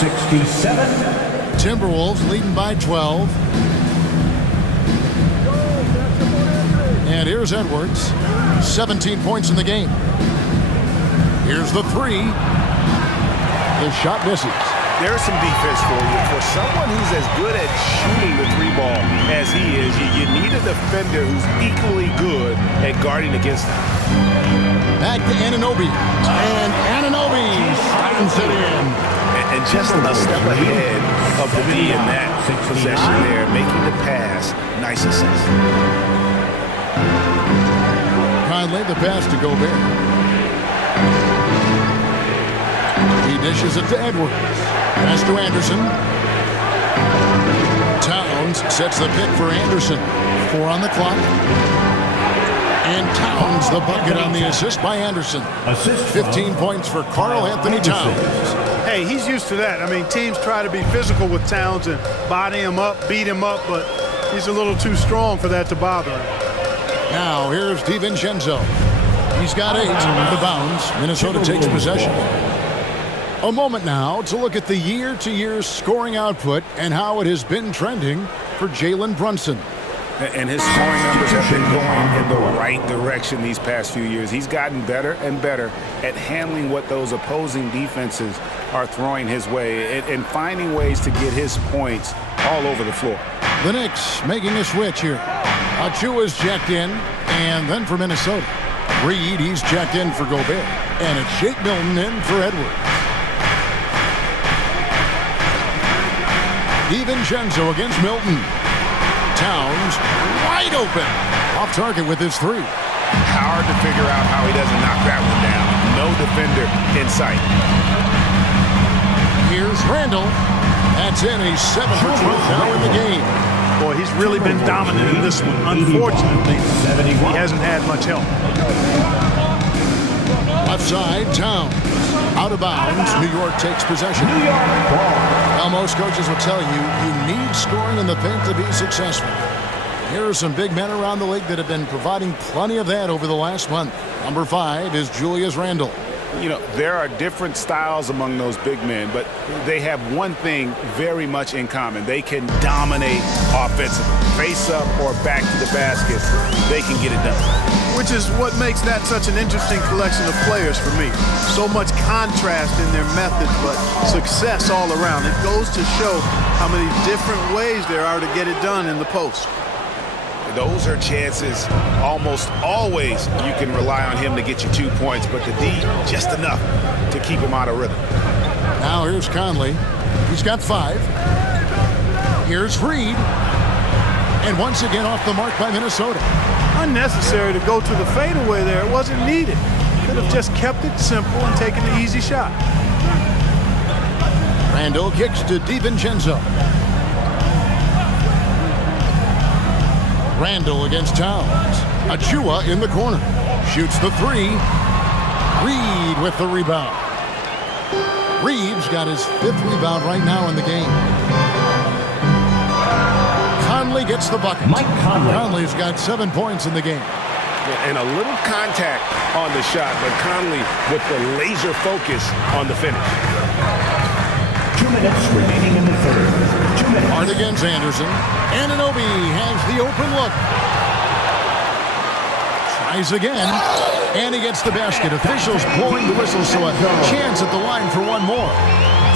67. Timberwolves leading by 12. And here's Edwards. 17 points in the game. Here's the three. The shot misses. There's some defense for you. For someone who's as good at shooting the three ball as he is, you need a defender who's equally good at guarding against him. Back to Anunoby. And Anunoby slams it in. And just a step ahead of the D in that possession there, making the pass. Nice assist. Conley, the pass to Gobert. He dishes it to Edwards. Pass to Anderson. Towns sets the pick for Anderson. 4 on the clock. And Towns the bucket on the assist by Anderson. 15 points for Karl Anthony Towns. Hey, he's used to that. I mean, teams try to be physical with Towns and body him up, beat him up, but he's a little too strong for that to bother him. Now, here's DiVincenzo. He's got 8 on the bounds. Minnesota takes possession. A moment now to look at the year-to-year scoring output and how it has been trending for Jalen Brunson. And his scoring numbers have been going in the right direction these past few years. He's gotten better and better at handling what those opposing defenses are throwing his way and finding ways to get his points all over the floor. The Knicks making a switch here. Achua's checked in, and then for Minnesota. Reed, he's checked in for Gobert. And it's Shake Milton in for Edwards. DiVincenzo against Milton. Towns wide open. Off target with his three. Hard to figure out how he doesn't knock that one down. No defender in sight. Here's Randall. That's in. He's 7 for 12 now in the game. Boy, he's really been dominant in this one. Unfortunately, he hasn't had much help. Left side, Towns. Out of bounds. New York takes possession. Now, most coaches will tell you, you need scoring in the paint to be successful. Here are some big men around the league that have been providing plenty of that over the last month. Number 5 is Julius Randle. You know, there are different styles among those big men, but they have one thing very much in common. They can dominate offensively. Face up or back to the basket, they can get it done. Which is what makes that such an interesting collection of players for me. So much contrast in their methods, but success all around. It goes to show how many different ways there are to get it done in the post. Those are chances almost always you can rely on him to get you 2 points, but the D, just enough to keep him out of rhythm. Now here's Conley. He's got 5. Here's Reed. And once again off the mark by Minnesota. Unnecessary to go to the fadeaway there. It wasn't needed. Could have just kept it simple and taken the easy shot. Randall kicks to DiVincenzo. Randall against Towns. Achua in the corner. Shoots the 3. Reed with the rebound. Reed's got his 5th rebound right now in the game. Conley gets the bucket. Mike Conley. Conley's got 7 points in the game. And a little contact on the shot, but Conley with the laser focus on the finish. 2 minutes remaining in the third. 2 minutes. Hard against Anderson. Anunoby has the open look. Tries again. And he gets the basket. Officials blowing the whistle, so a chance at the line for one more.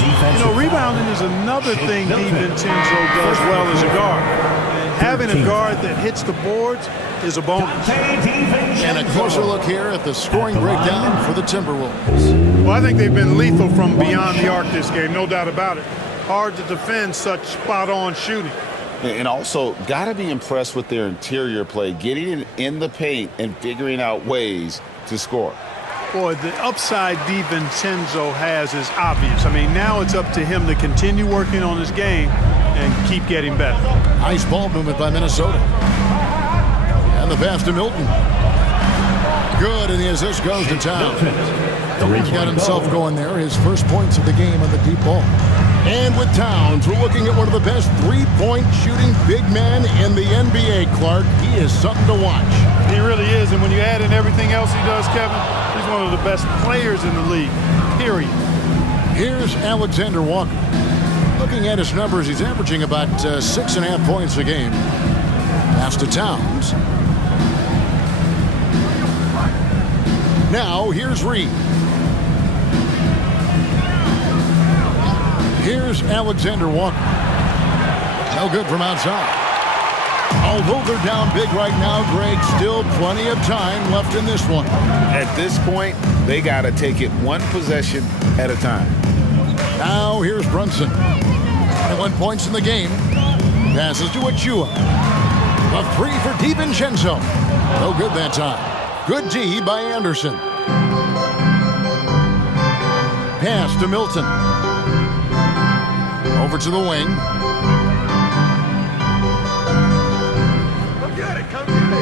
You know, rebounding is another thing DiVincenzo does well as a guard. Having a guard that hits the boards is a bonus. And a closer look here at the scoring breakdown for the Timberwolves. Well, I think they've been lethal from beyond the arc this game, no doubt about it. Hard to defend such spot-on shooting. And also, got to be impressed with their interior play, getting in the paint and figuring out ways to score. Boy, the upside DiVincenzo has is obvious. I mean, now it's up to him to continue working on his game and keep getting better. Nice ball movement by Minnesota. And the pass to Milton. Good, and the assist goes to Towns. He's got himself going there. His first points of the game on the deep ball. And with Towns, we're looking at one of the best three-point shooting big men in the NBA, Clark. He is something to watch. He really is, and when you add in everything else he does, Kevin, he's one of the best players in the league, period. Here's Alexander Walker. Looking at his numbers, he's averaging about 6.5 points a game. Pass to Towns. Now, here's Reed. Here's Alexander Walker. No good from outside. Although they're down big right now, Greg, still plenty of time left in this one. At this point, they got to take it one possession at a time. Now, here's Brunson. 21 points in the game. Passes to Achua. A three for DiVincenzo. No good that time. Good D by Anderson. Pass to Milton. Over to the wing. Come get it, come get it.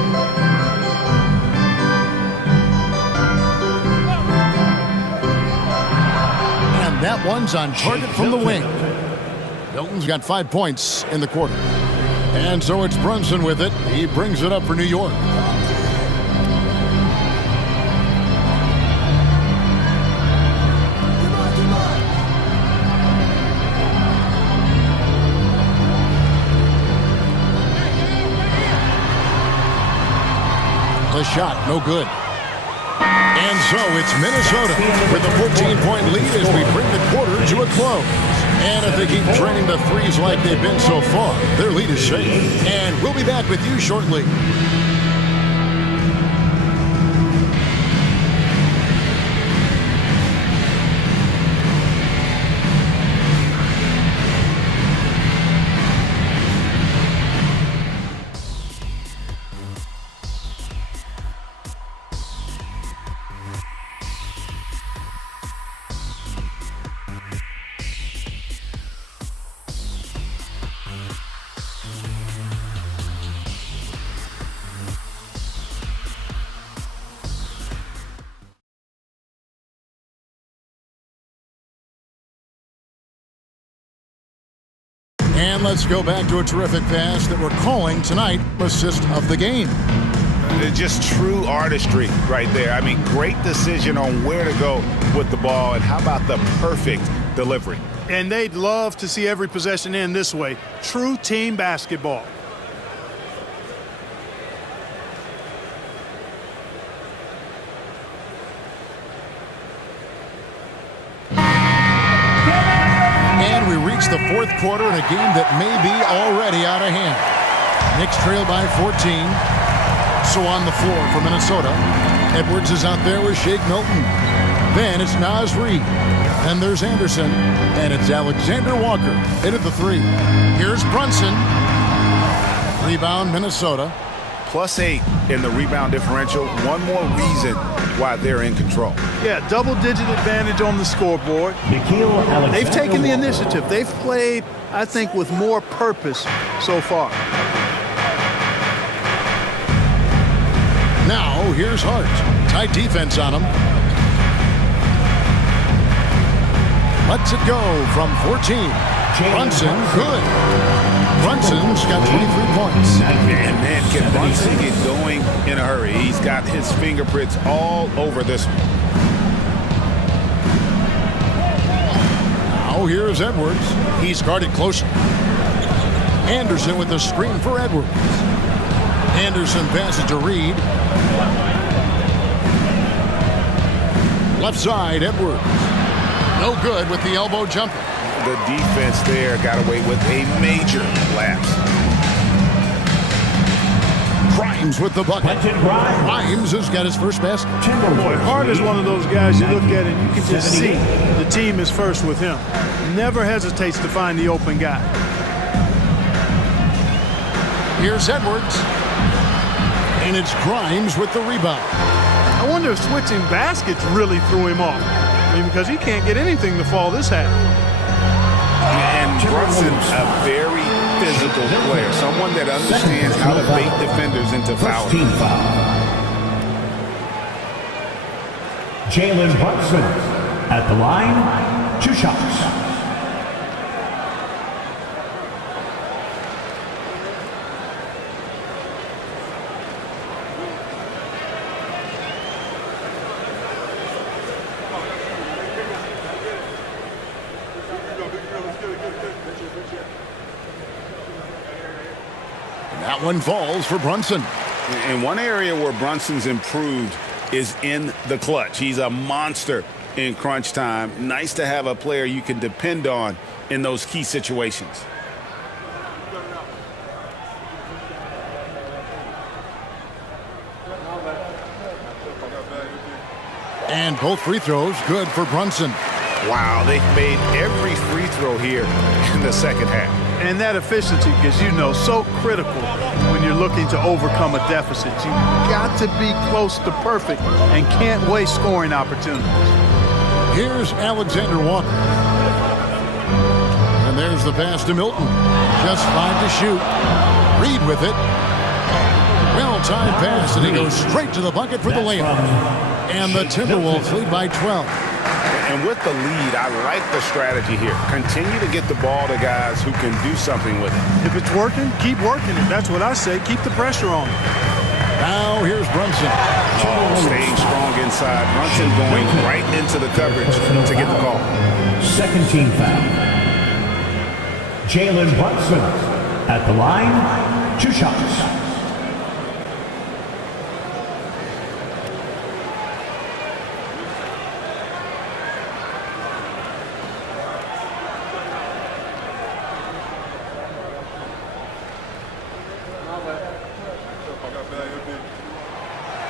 And that one's on target from the wing. Milton's got 5 points in the quarter. And so it's Brunson with it. He brings it up for New York. The shot, no good. And so it's Minnesota with a 14-point lead as we bring the quarter to a close. And if they keep draining the threes like they've been so far, their lead is safe. And we'll be back with you shortly. And let's go back to a terrific pass that we're calling tonight assist of the game. Just true artistry right there. I mean, great decision on where to go with the ball, and how about the perfect delivery? And they'd love to see every possession end this way. True team basketball. And we reach the fourth quarter in a game that may be already out of hand. Knicks trail by 14. So on the floor for Minnesota, Edwards is out there with Shake Milton. Then it's Naz Reid. Then there's Anderson. And it's Alexander Walker in at the three. Here's Brunson. Rebound, Minnesota. +8 in the rebound differential. One more reason why they're in control. Yeah, double-digit advantage on the scoreboard. They've taken the initiative. They've played, I think, with more purpose so far. Now, here's Hart. Tight defense on him. Lets it go from 14. Brunson, good. Brunson's got 23 points. And man, can Brunson get going in a hurry? He's got his fingerprints all over this one. Now, here's Edwards. He's guarded closely. Anderson with the screen for Edwards. Anderson passes to Reid. Left side, Edwards. No good with the elbow jumper. The defense there got away with a major lapse. Grimes with the bucket. Grimes has got his first basket. Boy, Hart is one of those guys you look at and you can just see the team is first with him. Never hesitates to find the open guy. Here's Edwards. And it's Grimes with the rebound. I wonder if switching baskets really threw him off. I mean, because he can't get anything to fall this half. And Brunson's a very physical player, someone that understands how to bait defenders into fouls. Jalen Brunson at the line, 2 shots. That one falls for Brunson. And one area where Brunson's improved is in the clutch. He's a monster in crunch time. Nice to have a player you can depend on in those key situations. And both free throws good for Brunson. Wow, they've made every free throw here in the second half. And that efficiency, as you know, so critical when you're looking to overcome a deficit. You've got to be close to perfect and can't waste scoring opportunities. Here's Alexander Walker. And there's the pass to Milton. Just 5 to shoot. Reid with it. Well-timed pass, and he goes straight to the bucket for the layup. And the Timberwolves lead by 12. And with the lead, I like the strategy here. Continue to get the ball to guys who can do something with it. If it's working, keep working it. That's what I say. Keep the pressure on. Now here's Brunson. Staying strong inside. Brunson going right into the coverage to get the call. Second team foul. Jalen Brunson at the line, 2 shots.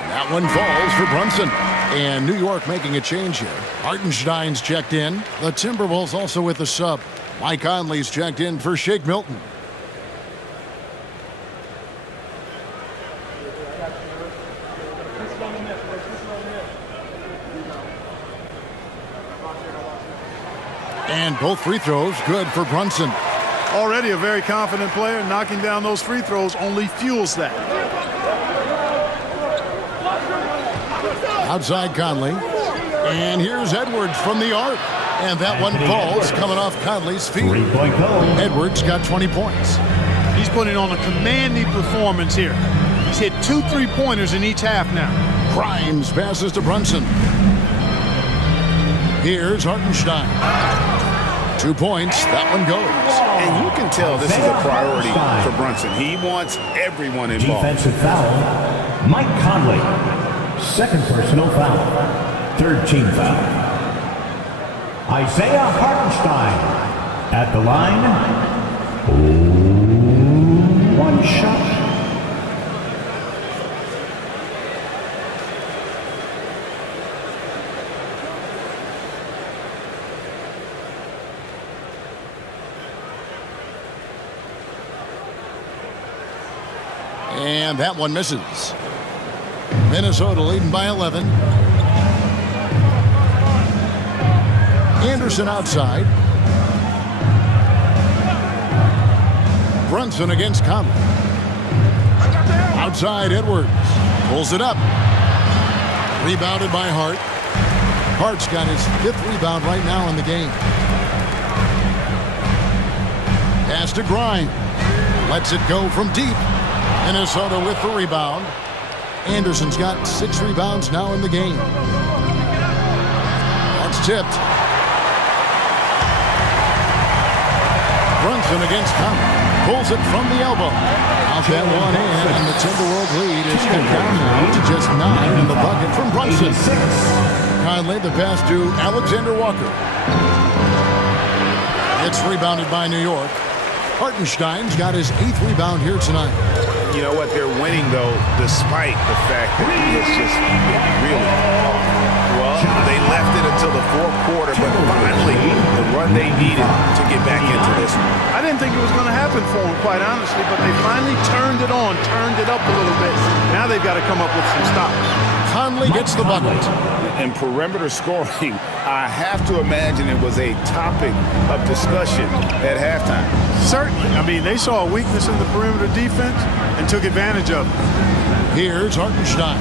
That one falls for Brunson. And New York making a change here. Hartenstein's checked in. The Timberwolves also with the sub. Mike Conley's checked in for Shake Milton. And both free throws good for Brunson. Already a very confident player. Knocking down those free throws only fuels that. Outside Conley. And here's Edwards from the arc. And that one falls coming off Conley's feet. 3-point goal. Edwards got 20 points. He's putting on a commanding performance here. He's hit 2 3-pointers in each half now. Grimes passes to Brunson. Here's Hartenstein. 2 points. That one goes. And you can tell this is a priority for Brunson. He wants everyone involved. Defensive foul, Mike Conley. Second personal foul. Third team foul. Isaiah Hartenstein at the line. One shot. And that one misses. Minnesota leading by 11. Anderson outside. Brunson against Conley. Outside Edwards. Pulls it up. Rebounded by Hart. Hart's got his 5th rebound right now in the game. Pass to Grimes. Lets it go from deep. Minnesota with the rebound. Anderson's got 6 rebounds now in the game. That's tipped. Brunson against Conley. Pulls it from the elbow. Out that one in, and the Timberwolves lead is cut down now to just 9 in the bucket from Brunson. Conley, the pass to Alexander Walker. It's rebounded by New York. Hartenstein's got his 8th rebound here tonight. You know what? They're winning, though, despite the fact that he has just been really well. They left it until the 4th quarter, but finally the run they needed to get back into this one. I didn't think it was going to happen for them, quite honestly, but they finally turned it on, turned it up a little bit. Now they've got to come up with some stops. Conley gets the bucket. And perimeter scoring, I have to imagine it was a topic of discussion at halftime. Certainly. I mean, they saw a weakness in the perimeter defense and took advantage of it. Here's Hartenstein.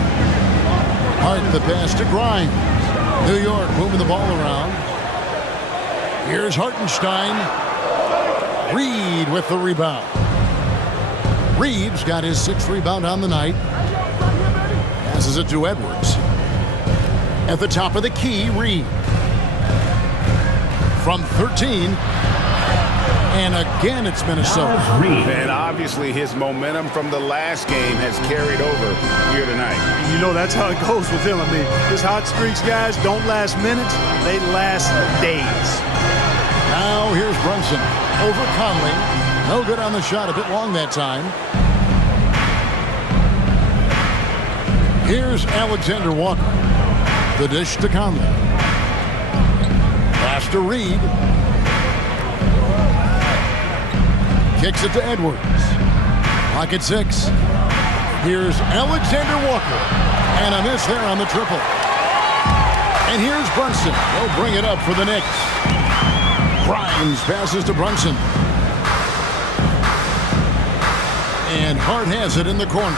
Hart the pass to Grimes. New York moving the ball around. Here's Hartenstein. Reed with the rebound. Reed's got his 6th rebound on the night. Passes it to Edwards. At the top of the key, Reed. From 13. And again, it's Minnesota. And obviously his momentum from the last game has carried over here tonight. And you know that's how it goes with him. I mean, his hot streaks, guys, don't last minutes. They last days. Now here's Brunson over Conley. No good on the shot. A bit long that time. Here's Alexander Walker. The dish to Conley. Pass to Reed. Kicks it to Edwards. Clock at 6. Here's Alexander Walker. And a miss there on the triple. And here's Brunson. They'll bring it up for the Knicks. Grimes passes to Brunson. And Hart has it in the corner.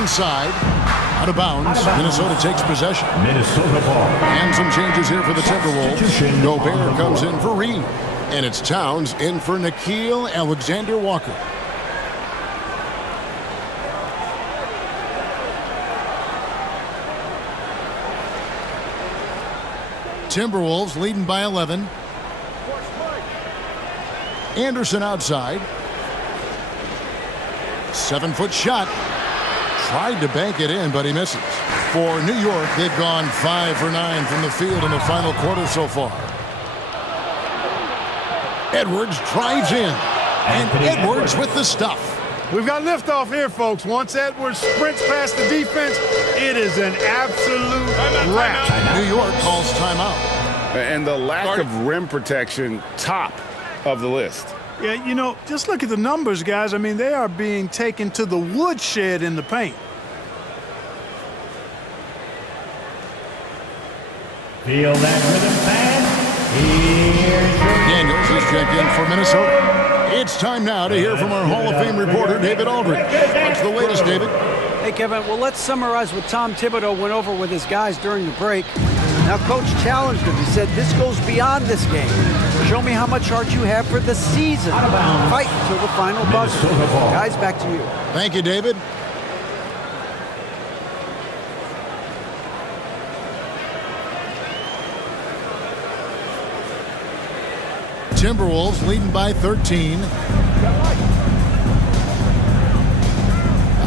Inside. Out of bounds. Minnesota takes possession. Minnesota ball. And some changes here for the Timberwolves. Gobert comes in for Reed. And it's Towns in for Nickeil Alexander-Walker. Timberwolves leading by 11. Anderson outside. 7-foot shot. Tried to bank it in, but he misses. For New York, they've gone 5 for 9 from the field in the final quarter so far. Edwards drives in. And Edwards with the stuff. We've got liftoff here, folks. Once Edwards sprints past the defense, it is an absolute wrap. New York calls timeout. And the lack of rim protection, top of the list. Yeah, you know, just look at the numbers, guys. I mean, they are being taken to the woodshed in the paint. Feel that rhythm, fans? Here's your Daniels is checked in for Minnesota. It's time now to hear from our Hall of Fame reporter, David Aldridge. What's the latest, David? Hey, Kevin, well, let's summarize what Tom Thibodeau went over with his guys during the break. Now, Coach challenged him. He said, this goes beyond this game. Show me how much heart you have for the season. Fight until the final buzzer. Guys, back to you. Thank you, David. Timberwolves leading by 13.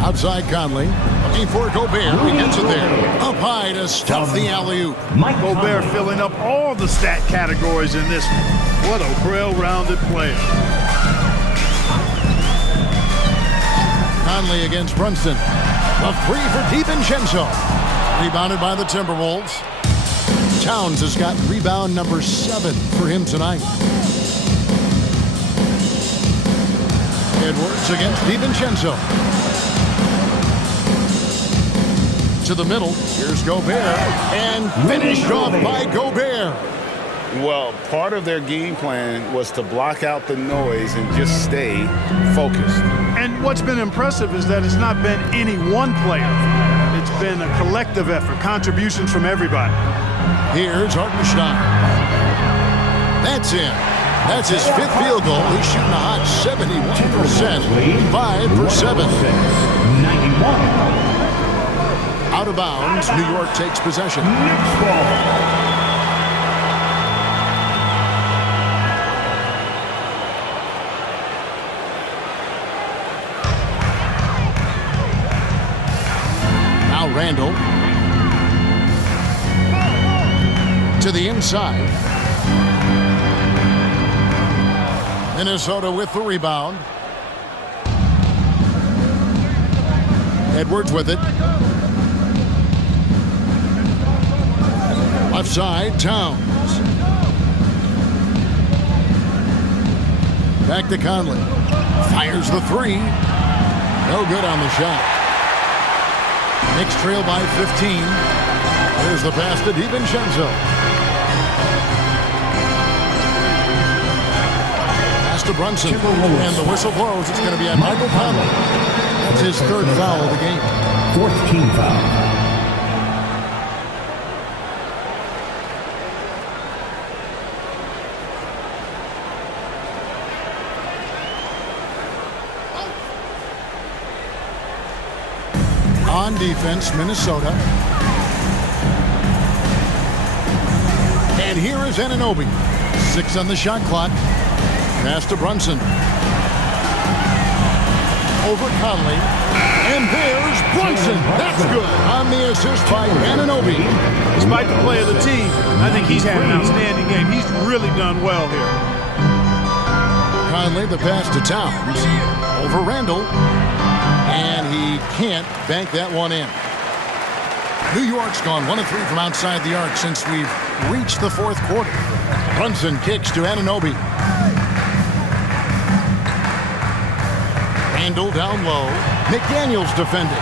Outside Conley, looking for Gobert. He gets it there. Up high to stuff the alley-oop. Gobert filling up all the stat categories in this one. What a well-rounded player. Conley against Brunson. A three for DiVincenzo. Rebounded by the Timberwolves. Towns has got rebound number 7 for him tonight. Edwards against DiVincenzo. To the middle. Here's Gobert. And finished off by Gobert. Well, part of their game plan was to block out the noise and just stay focused. And what's been impressive is that it's not been any one player. It's been a collective effort, contributions from everybody. Here's Hartenstein. That's in. That's his 5th field goal. He's shooting a hot 71%. 5 for 7. 91. Out of bounds, New York takes possession. Next ball. Now Randall. To the inside. Minnesota with the rebound. Edwards with it. Left side, Towns. Back to Conley. Fires the 3. No good on the shot. Knicks trail by 15. There's the pass to DiVincenzo. Pass to Brunson. And the whistle blows. It's going to be on Michael Conley. That's his 3rd foul of the game. 4th team foul. On defense, Minnesota. And here is Anunoby. 6 on the shot clock. Pass to Brunson. Over Conley. And there's Brunson. That's good. On the assist by Anunoby. Despite the play of the team, I think he's had an outstanding game. He's really done well here. Conley, the pass to Towns. Over Randall. And he can't bank that one in. New York's gone 1 of 3 from outside the arc since we've reached the 4th quarter. Brunson kicks to Anunoby. Randall down low. McDaniels defending.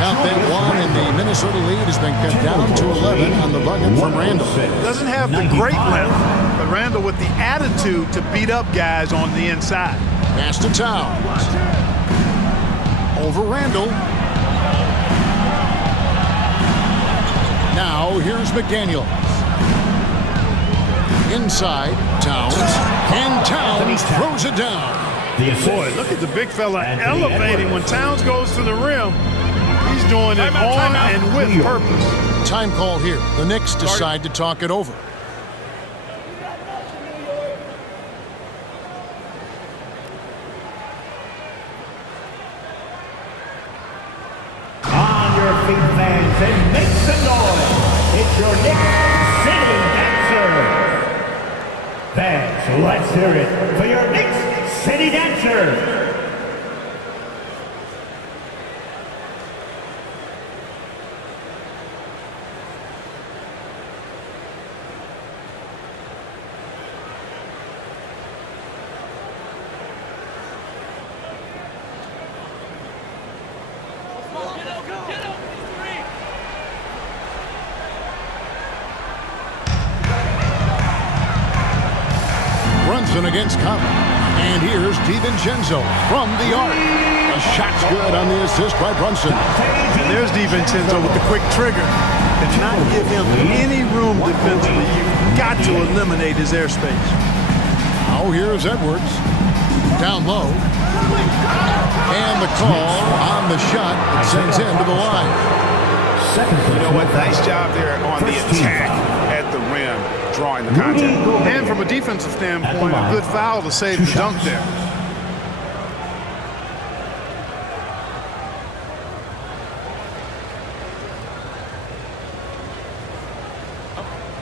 Count that one, and the Minnesota lead has been cut down to 11 on the bucket from Randall. Doesn't have the great length, but Randall with the attitude to beat up guys on the inside. Pass to Towns. Over Randall. Now here's McDaniels. Inside, Towns. And Towns throws it down. Boy, look at the big fella elevating when Towns goes to the rim. He's doing it on and with purpose. Time call here. The Knicks decide to talk it over. On your feet, fans, and make some noise. It's your Knicks City Dancer. Fans, let's hear it for your Knicks City Dancer. Brunson against Conley. And here's DiVincenzo from the arc. Shot's good on the assist by Brunson. And there's DiVincenzo with the quick trigger. Cannot give him any room defensively. You've got to eliminate his airspace. Oh, here's Edwards. Down low. And the call on the shot. It sends him to the line. You know what? Nice job there on the attack at the rim, drawing the contact. And from a defensive standpoint, a good foul to save the dunk there.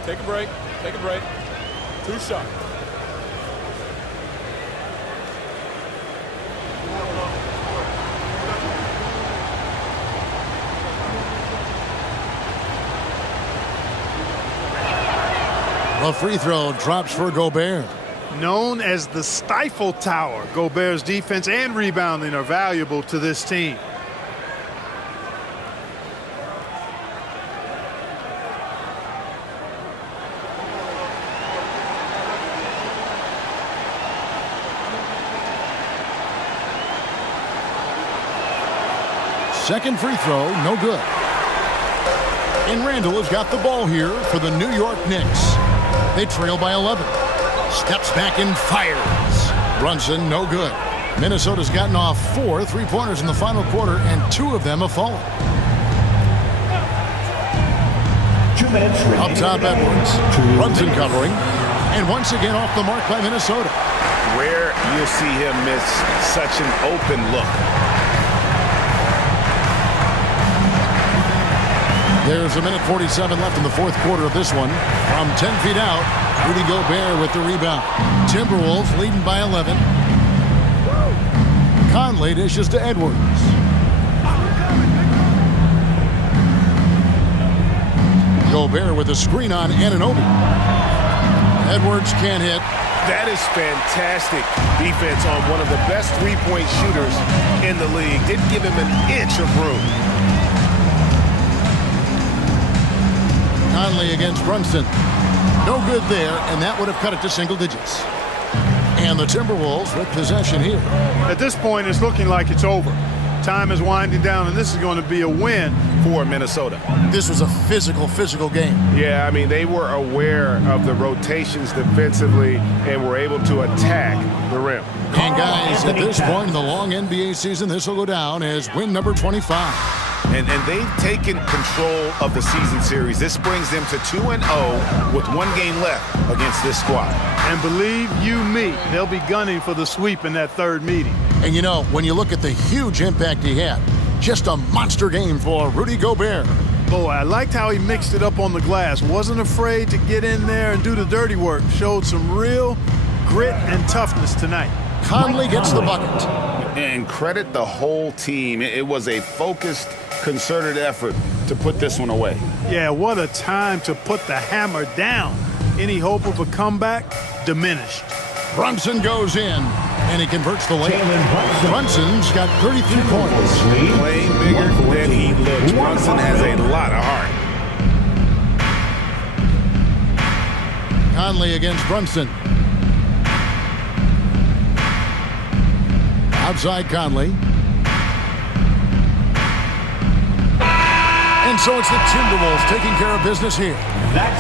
Take a break. Take a break. 2 shots. A free throw drops for Gobert. Known as the Stifle Tower, Gobert's defense and rebounding are valuable to this team. Second free throw, no good. And Randall has got the ball here for the New York Knicks. They trail by 11. Steps back and fires. Brunson, no good. Minnesota's gotten off 4 3-pointers in the final quarter, and 2 of them have fallen. 2 minutes remaining. Up top, Edwards. Brunson covering. And once again off the mark by Minnesota. Where you'll see him miss such an open look. There's 1:47 left in the fourth quarter of this one. From 10 feet out, Rudy Gobert with the rebound. Timberwolves leading by 11. Conley dishes to Edwards. Gobert with a screen on Anunoby. Edwards can't hit. That is fantastic defense on one of the best three-point shooters in the league. Didn't give him an inch of room. Conley against Brunson. No good there, and that would have cut it to single digits. And the Timberwolves with possession here. At this point, it's looking like it's over. Time is winding down, and this is going to be a win for Minnesota. This was a physical game. Yeah, I mean, they were aware of the rotations defensively and were able to attack the rim. And guys, at this point in the long NBA season, this will go down as win number 25. And they've taken control of the season series. This brings them to 2-0 with 1 game left against this squad. And believe you me, they'll be gunning for the sweep in that third meeting. And you know, when you look at the huge impact he had, just a monster game for Rudy Gobert. Boy, I liked how he mixed it up on the glass. Wasn't afraid to get in there and do the dirty work. Showed some real grit and toughness tonight. Conley gets the bucket. And credit the whole team. It was a focused, concerted effort to put this one away. Yeah, what a time to put the hammer down. Any hope of a comeback diminished. Brunson goes in, and he converts the layup. Brunson's got 33 points. Playing bigger than he looks. Brunson has a lot of heart. Conley against Brunson. Outside Conley. And so it's the Timberwolves taking care of business here.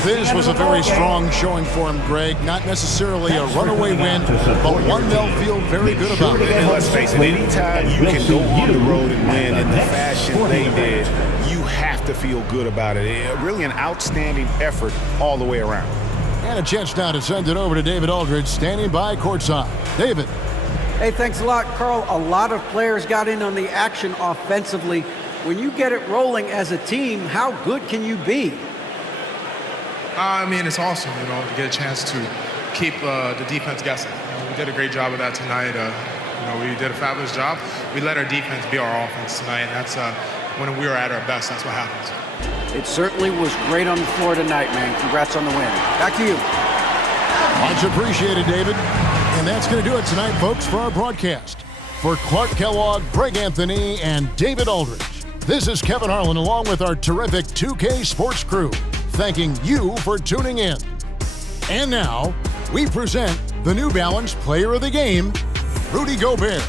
This was a very strong showing for him, Greg. Not necessarily a runaway win, but one they'll feel very good about. And let's face it, anytime you can go on the road and win in the fashion they did, you have to feel good about it. Really an outstanding effort all the way around. And a chance now to send it over to David Aldridge, standing by courtside. David. Hey, thanks a lot, Carl. A lot of players got in on the action offensively. When you get it rolling as a team, how good can you be? I mean, it's awesome, to get a chance to keep the defense guessing. We did a great job of that tonight. We did a fabulous job. We let our defense be our offense tonight, and that's when we were at our best. That's what happens. It certainly was great on the floor tonight, man. Congrats on the win. Back to you. Much appreciated, David. And that's going to do it tonight, folks, for our broadcast. For Clark Kellogg, Greg Anthony, and David Aldridge, this is Kevin Harlan along with our terrific 2K Sports crew, thanking you for tuning in. And now, we present the New Balance Player of the Game, Rudy Gobert.